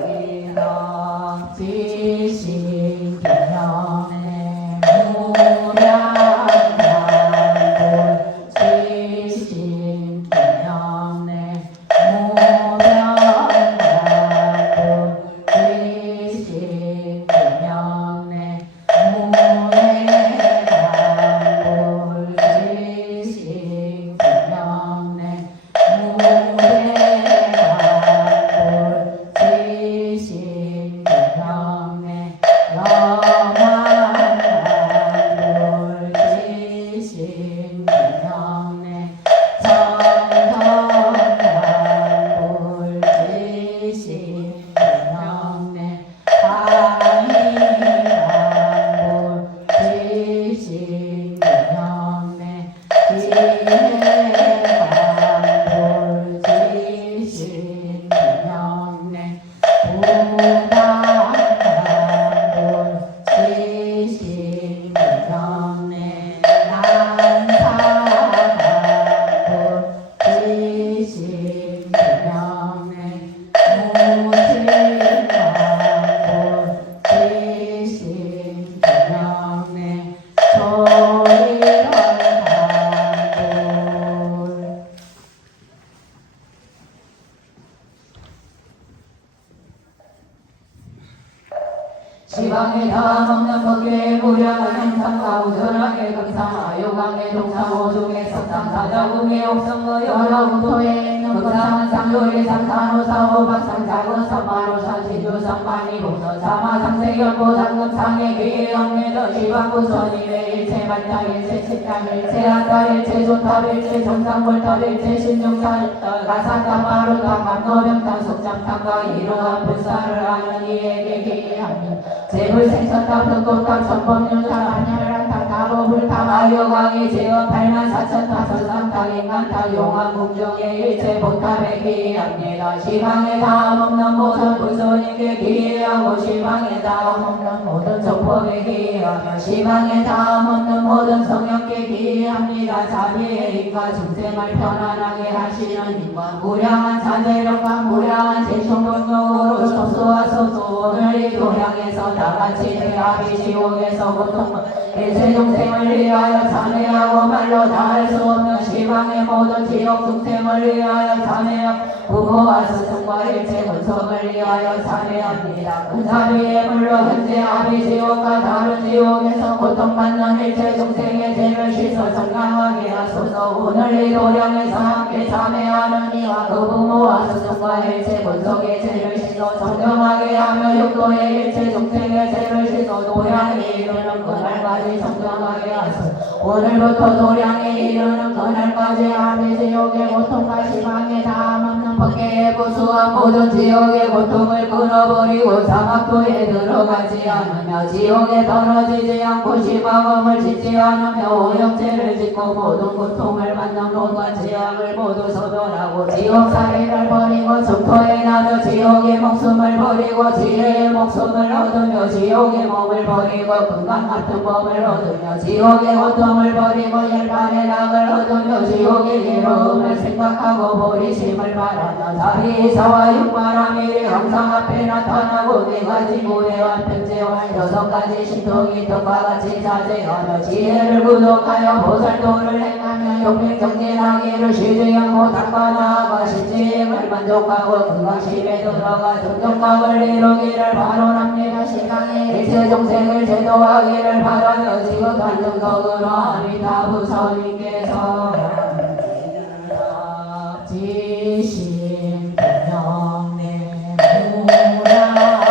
지신기념의 무량만불 지신기념의 무량만불 지신기념의 무량만불 지신기념의 지방에 다음 없는 법계의 무량한 행상과 우전하게 금상하 요강의 동상 오중의 석상 사자궁의 옥성의 여러 국토에 있는 금상한 상류 삼두리 삼산호사호 박상작은 삼만호산 진주성만이 공서 사마상세결고 상금상의 귀영례도 시방구선이래 일체만장 일체십장 일체한다 일체존탑 일체정상골탑 일체신중산 가산탑마루탑 감노병탑 속장탑과 이러한 불사를 하는 이에게 기합니다. 재불생선탑 흑도탑 선법륜탑 한열한탑 다보불탑 아유광이 제어 84,000탑 선삼탑 인간탑 용암궁정의 일체보탑에 기합니다. 시방에 다음 없는 모든 불소님께 기하고 시방에 다음 없는 모든 정법에 기하며 시방에 다음 없는 모든 성령께 기합니다. 자비의 힘과 중생을 편안하게 하시는 힘과 무량한 자제력과 무량한 제총동력으로 소소하소서 오늘 이 도량에서 다같이 대합이 지옥에서 고통 일체 중생을 위하여 참회하고 말로 다할 수 없는 시방의 모든 지옥 중생을 위하여 참회하고 부모와 스승과 일체 권속을 위하여 참회합니다. 은사비의 물로 현재 아비지옥과 다른 지옥에서 고통받는 일체 중생의 죄를 씻어 정강하게 하소서. 오늘 이 도량에서 함께 참회하는 이와 그 부모와 스승과 일체 권속의 죄를 씻어 정정하게 하며 육도의 일체 중생의 죄를 씻어 도량에 이르는 그날까지 정정하게 하소서. 오늘부터 도량에 이르는 그날까지 아비지옥의 고통과 시방에 다함 없는 법계의 부수와 모든 지옥의 고통을 끊어버리고 사막도에 들어가지 않으며 지옥에 떨어지지 않고 시방음을 짓지 않으며 오역죄를 짓고 모든 고통을 받는 몸과 지약을 모두 소멸하고 지옥살이를 버리고 정토에 나며 지옥의 목숨을 버리고 지혜의 목숨을 얻으며 지옥의 몸을 버리고 금강 같은 몸을 얻으며 지옥의 고통을 버리고 열반의 낙을 얻으며 지옥의 괴로움을 생각하고 보리심을 바라며 자비사와 육바라밀이 항상 앞에 나타나고 네 가지 무해와 편재와 6가지 신통이 떡과 같이 자제하며 지혜를 구독하여 보살도를 행하며 용맹정진하기를 쉬지 않고 닦아 나아가 신지행을 만족하고 금강심에 들어가 정정각을 이루기를 바라옵니다. 시강에 일체 종생을 제도하기를 바라며 지극한 정석으로 아미타부 서님께서 지신 분영내 무량만불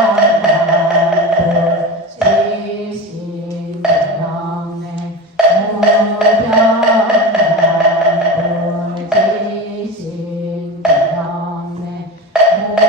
지신 분영내 무량만불 지신 분영내 무량만불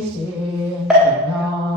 지신 분영내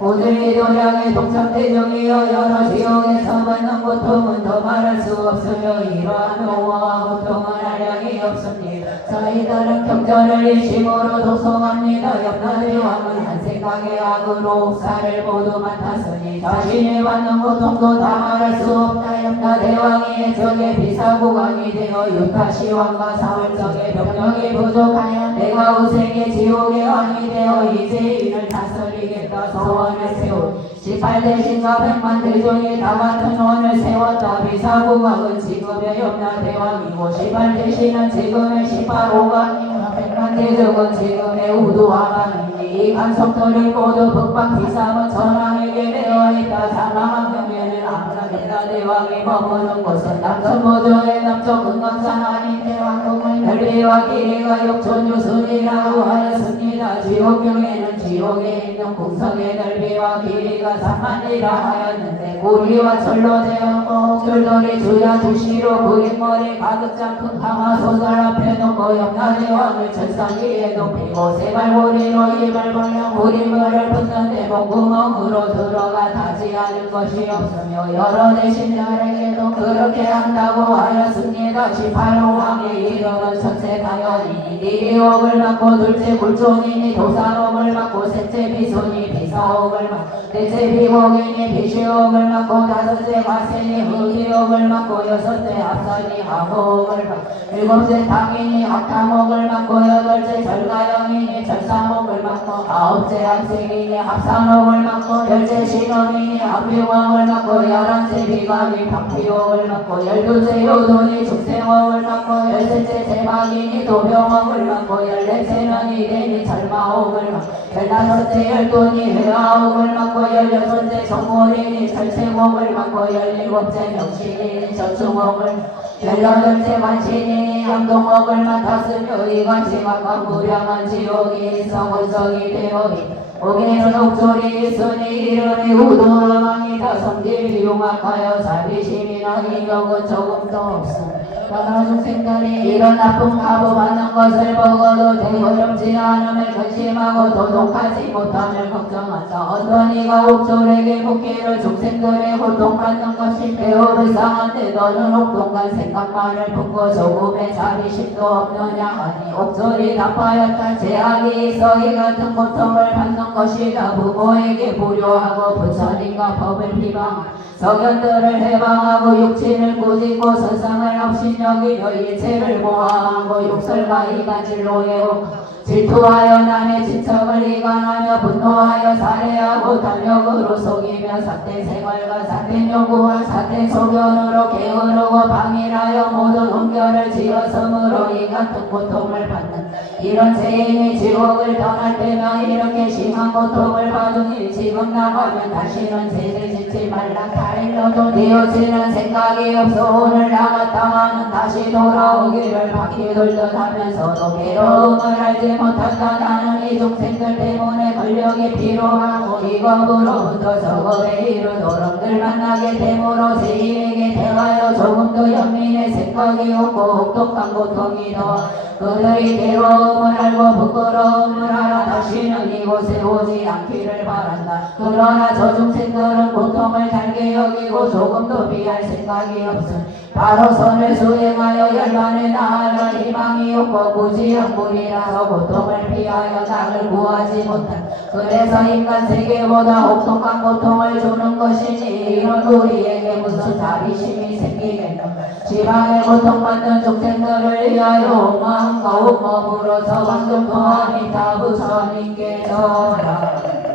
오늘 이 도량의 동참대중이여 여러 지역에서 받는 고통은 더 말할 수 없으며 이러한 노와 고통은 한량이 없습니다. 저희들은 경전을 일심으로 독송합니다. 염라대 왕은 한 생각의 악으로 옥사를 모두 맡았으니 자신이 받는 고통도 다 말할 수 없다. 염라대 왕이 적의 비사국왕이 되어 유타시왕과 사월적의 병력이 부족하여 내가 우생의 지옥의 왕이 되어 이제 이를 다스리겠다. 소원을 세우 18대신과 100만 대종이 다 같은 원을 세웠다. 비사국왕은 지금의 염라대왕이고 18대신은 지금의 18호왕이며 100만 대종은 지금의 우두왕이니 이 간섭들이 모두 북방 비삼은 전왕에게 되어있다. 장랑한 경에는 아무나 하나님이다 대왕이 머무는 곳은 남천 보조의 남쪽 금강산 아닌데 왕궁의 넓이와 길이가 육천유순이라고 하였습니다. 지옥경에는 지옥에 있는 궁성의 넓이와 길이가 3만이라 하였는데 고리와 철로 되었고 옥줄돌이 주야 두시로 구인머리 가득 찬 큰 가마솥을 앞에 놓고 염라대왕을 철상 위에 높이고 세발고리로 입을 벌려 고리물을 붓는데 목구멍으로 들어가 타지 않을 것이 없으며 여러 대신들에게도 그렇게 한다고 하였습니다. 18호 왕의 이름은 천세가연이니 니리옥을 맡고 둘째 굴종이니 도사옥을 맡고 셋째 비손이 비사옥을 맡고 넷째 비곡이니 비시옥을 맡고 다섯째 과세니 흑이옥을 맡고 여섯째 합선이 하옥을 맡고 일곱째 탕이니 합탕옥을 맡고 여덟째 절가영이니 절상옥을 맡고 아홉째 합색이니 합산옥을 맡고 열째 신엄이니 합비옥을 맡고 열한째 비감이 박비옥을 맡고 열둘째 요돈이 축생옥을 맡고 열셋째 제박이니 도병옥을 맡고 열넷째는 이대니 절마옥을 맡고 열다섯째 열돈이 회화옥을 맡고 열여섯째 정골이니 절체옥을 맡고 열일곱째 명신이니 저충옥을 열여덟째 관신이니 양동옥을 맡았으며 이 관시각과 무량한 지옥이 성원성이 되오니 옥에는 옥졸이 있으니 이름이 우두라망이다. 성질이 흉악하여 자비심이 나기 적은 조금도 없음. 그러나 중생들이 이런 나쁜 가보받는 것을 보고도 대어렵지 않음을 근심하고 도독하지 못함을 걱정한다. 어떤 이가 옥졸에게 묻기를 중생들의 고통받는 것이 매우 불쌍한데 너는 옥동간 생각만을 품고 조금의 자비심도 없느냐 하니 옥졸이 답하였다. 제약이 있어 이 같은 고통을 받는 것이다. 부모에게 불효하고 부처님과 법을 비방 서견들을 해방하고 육친을 꾸짖고 선상을 업신여기며 일체를 모함하고 욕설과 이간질로 해오고 질투하여 남의 친척을 이간하며 분노하여 살해하고 탐욕으로 속이며 사태생활과 사태요구와 사태소견으로 게으르고 방일하여 모든 음결을 지어섬으로 이 같은 고통을 받는 이런 죄인이 지옥을 떠날 때면 이렇게 심한 고통을 받으니 지금 나가면 다시는 죄를 짓지 말라. 다일러도 뉘어지는 생각이 없어 오늘 나갔다가는 다시 돌아오기를 바퀴 돌듯 하면서도 괴로움을 알지 못한다. 나는 이 중생들 때문에 권력이 필요하고 이겁으로부터 저겁에 이르도록 늘 만나게 됨으로 죄인에게 대하여 조금도 연민의 생각이 없고 혹독한 고통이 더 그들이 괴로움을 알고 부끄러움을 알아 다시는 이곳에 오지 않기를 바란다. 그러나 저 중생들은 고통을 달게 여기고 조금도 비할 생각이 없음. 바로 선을 수행하여 열반에 나아갈 희망이 없고 무지영물이라서 고통을 피하여 낙을 구하지 못한 그래서 인간 세계보다 혹독한 고통을 주는 것이니 이런 우리에게 무슨 자비심이 생기겠는가. 지방에 고통받는 중생들을 위하여 마음과 온몸으로서 방금토하니타 부처님께 절하리이다.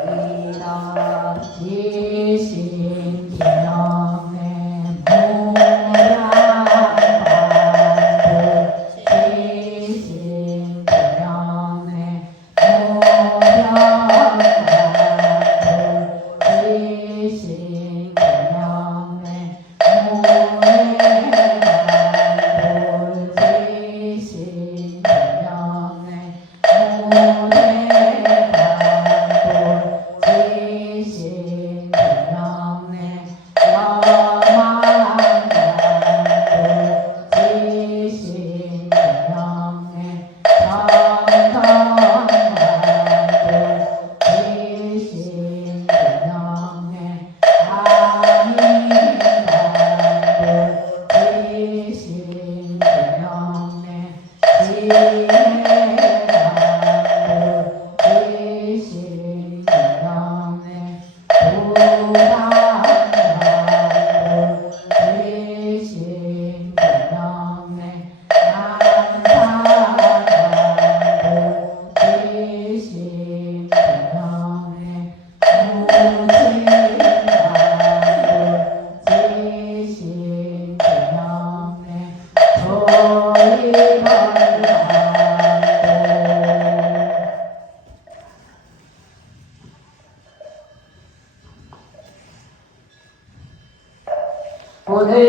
지신기념의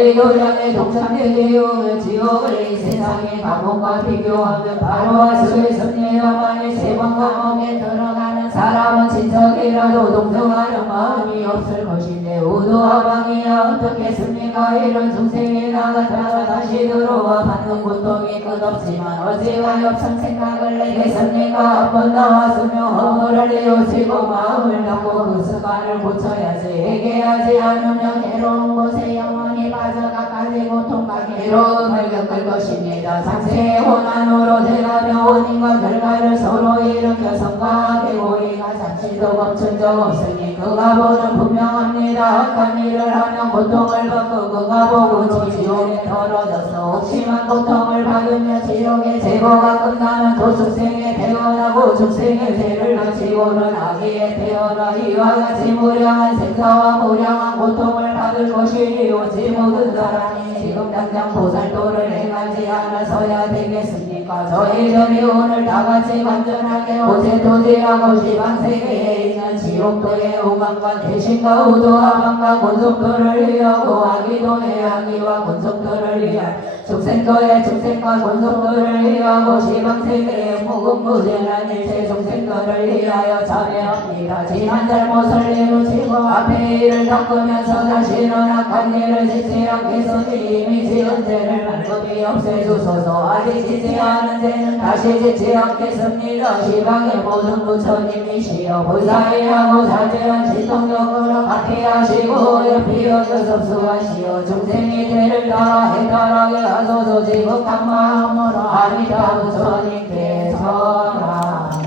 원래 교장의 동창되게요 지옥을 이 세상의 감옥과 비교하면 바로와 수의 섭리야만이 세번과 몸에 들어가는 사람은 친척이라도 동정하는 마음이 없을 것인데 우도하방이야 어떻겠습니까 이런 중생이 나갔다가 다시 들어와 받는 고통이 끝없지만 어찌가 협상 생각을 내겠습니까 한번 나왔으며 허물을 내어지고 마음을 닫고 그 습관을 고쳐야지 회개하지 않으면 괴로운 곳에 영원히 빠져가까지 고통과 괴로움을 겪을 것입니다 상세의 혼란으로 돼가며 원인과 결과를 서로 일으켜 성과하게 우리가 잠시도 멈춘 적 없으니 그가 보는 분명합니다 악한 일을 하면 고통을 받고 그가 보고 지옥에 떨어져서 혹시만 고통을 받으며 지옥의 제거가 끝나면 또 중생에 태어나고 중생의 죄를 바치고는 아기에 태어나 이와 같이 무량한 생사와 무량한 고통을 받을 것이니 오직 모든 사람이 지금 당장 보살도를 행하지 않아서야 되겠습니까 저희들이 오늘 다같이 완전하게 오제도지하고 시방세계에 있는 지옥도의 오감과 대신과 우도하방과 권속도를 위하고 아기도의 아기와 권속도를 위한 중생도의 중생과 권속도를 위하고 시방세계의 무궁무진한 일체 중생도를 위하여 참여합니다 지난 잘못을 이루시고 앞에 일을 닦으면서 다시는 악한 일을 짓지 않겠으니 이미 지은 죄를 말끔히 없애주소서 아직 짓지 않은 죄는 다시 짓지 않겠습니다 시방의 모든 부처님이시여 불사의하고 자제한 신통력으로 합의하시고 옆이어서 섭수하시어 중생이 죄를 따라 해탈하게 하소서 지극한 마음으로 아미타 부처님께 절합니다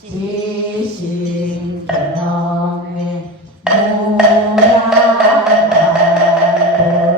지심경의 무량한불 지심경의 무량한불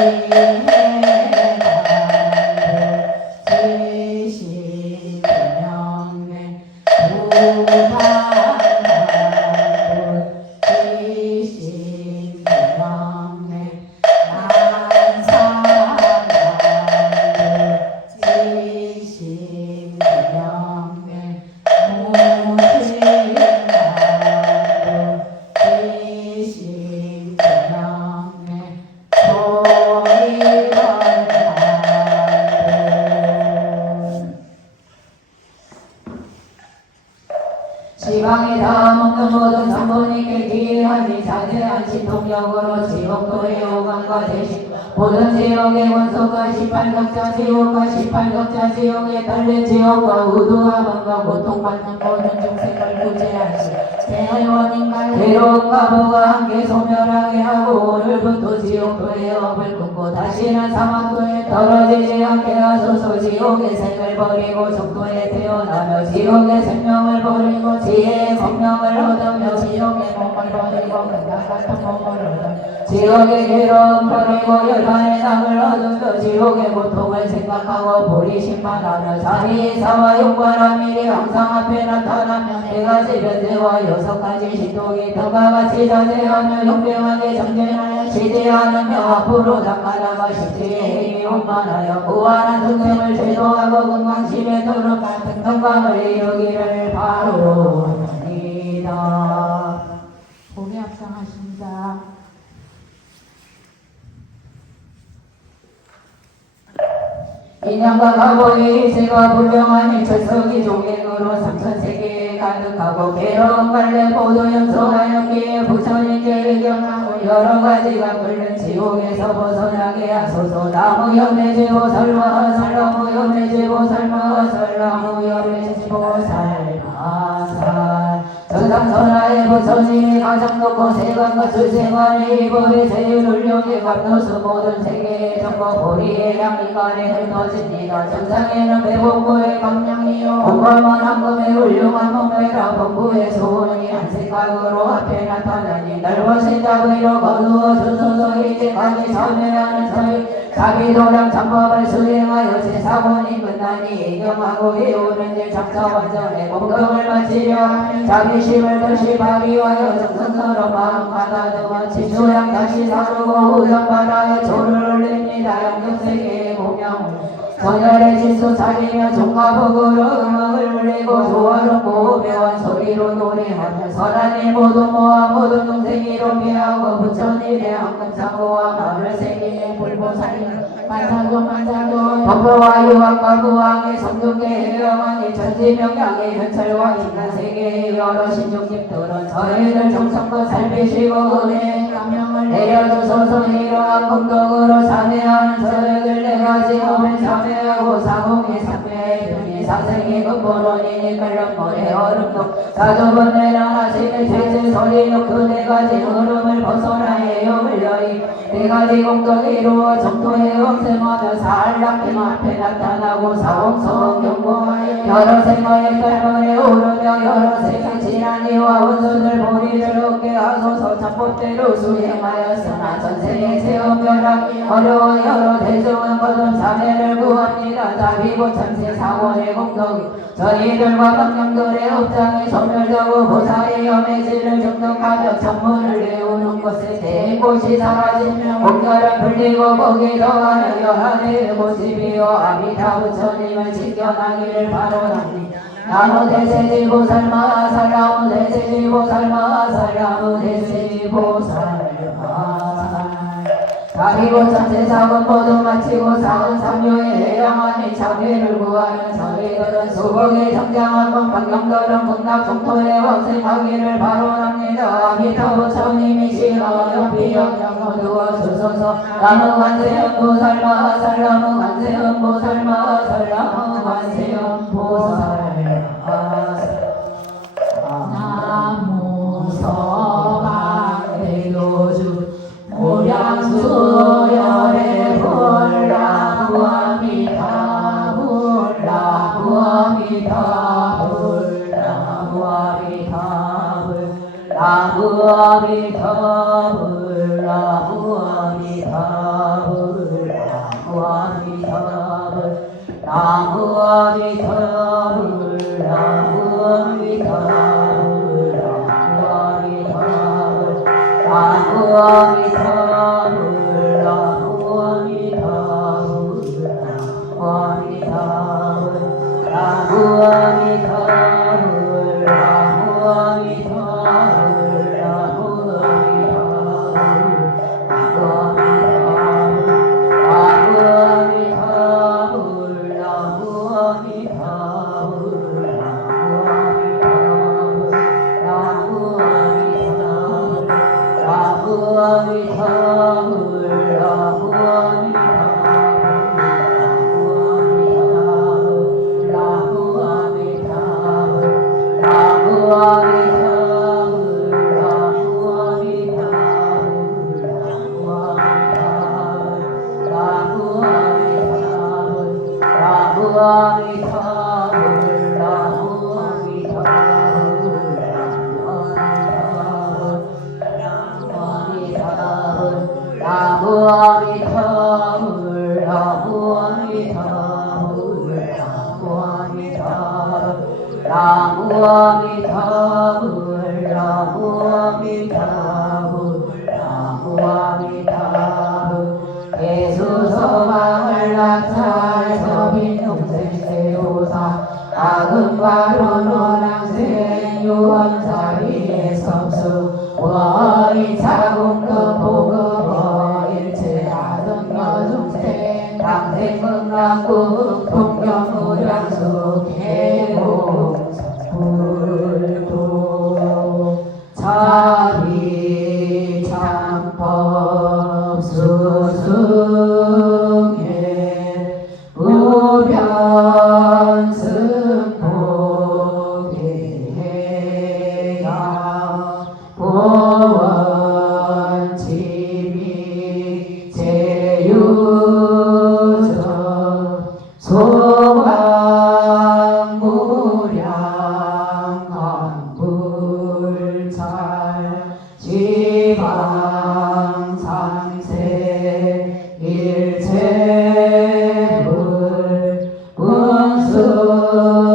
지심경의 지방에 닿아먹는 모든 삼본이께 기이하니 자제한 신통력으로 지옥도의 오감과 대신 모든 지옥의 원소가 18격자 지옥과 18격자 지옥에 달린 지옥과 우두하방과 고통받는 모든 중생을 구제하시 죄의 원인과 괴로움과 보가 함께 소멸하게 하고 오늘부터 지옥도의 업을 끊고 다시는 사막도에 떨어지지 않게 하소서 지옥의 생을 버리고 속도에 태어나며 지옥의 생명을 버리고 지혜의 생명을 얻으며 지옥의 몸을 버리고 그가 같은 몸을 얻으며 지옥의 괴로움 버리고 열반의 상을 얻으며 지옥의 고통을 생각하고 보리심만 하며 자리사와 용과라 미리 항상 앞에 나타나며 네 가지 변제와 여섯 가지 신통이 등과 같이 자제하며 용병하게 정진하여 쉬지 않으며 앞으로 닦아나가 십지의 힘이 온만하여 무한한 중생을 제도하고 건강심에 들어가 등건강을 이루기를 바로옵니다. 고개 합상하십니다. 인양과 가보의 일체가 불명하니 철석이 종객으로 삼천세계에 가득하고 괴로운 갈래 모두 연소하였기에 부처님께 의견하고 여러가지가 끓는 지옥에서 벗어나게 하소서. 나무염내지보살마 살나무염내지보살마 살나무염내지보살마 살 전상선하에 부처님이 가장 높고 세간과 출생하니 법의 세율을 용해 값도수 모든 세계의 정보 보리의 양이간에 흩어집니다. 전상에는 배봉부의 강량이요 공발만 한금의 훌륭한 몸매라 범부의 소원이 한색각으로 앞에 나타나니 넓으신 자비로 거두어 주소서 이제까지 참여하는 저희 자비도량 참법을 수행하여 제사원이 끝나니 이경하고 이오는 일 장차원전에 공경을 마치려 하니 자비심을 다시 발휘하여 정성스러운 마음 가다듬어 지조양 다시 사르고 우정바다에 조를 올립니다. 영경세계의 공양을 전열의 진수 차리며 종가복으로 음악을 울리고 조화롭고 묘한 소리로 노래하며 선한 일 모두 모아 모든 동생이로 피하고 부처님의 황금상고와 마음을 새기는 불보살이 만사도 법보와 유학과 무왕의 성중계의 영왕의 천지명량의 현철과 인간세계의 여러 신중집들은 저희들 정성껏 살피시고 은혜의 감명을 내려주소서. 이러한 공덕으로 참회하는 저희들 네가지 몸을 참회하고 사공의 삼매의 편이 사생의 근본원이니 끌렁머리 얼음도 사조번뇌 하나씩의 죄질 소리로 그 네가지 흐름을 벗어나 해욕을 여의 네가지 공덕 이루어 정토의 왕생하며 사할락힘 앞에 나타나고 사홍성 경고하여 여러 생마의 깔번에 오르며 여러 생의 지난이와 원수들 보리를 얻게 하소서. 참법대로 수행하였으나 전생의 세엄결함이 어려워 여러 대중은 거듭 사매를 구합니다. 자비고 참새 사원의 공덕이 저희들과 강령들의 업장이 소멸되고 보살의 염해질을 정독하며 천문을 내우는 것에 대꽃이 사라지며 공결은 풀리고 복이 더하여 여하의 고집이여 아비타 부처님을 지켜나기를 바라나니 나무 대세지 보살마살 나무 대세지 보살마살 나무 대세지 보살마살 자비고 참새 사건 모두 마치고 사은 삼요의 해양하니 자비를 구하는 저희들은 수복에 성장하고 방경들은 극락 정토에 왕생하기를 바라옵니다. 아비타 부처님이시여 연비영영 어두워 주소서. 나무 관세음 보살마살 나무 관세음 보살마살 나무 관세음 보살마살 나무 서방대교주 무량수열의 불나무아미타 불나무아미타 불나무아미타 나무아미타 불나무아미타 불나무아미타 나무아미타 불나무아미타 원지미 제유저 소강무량 강불찰 지방 삼세 일체불 운수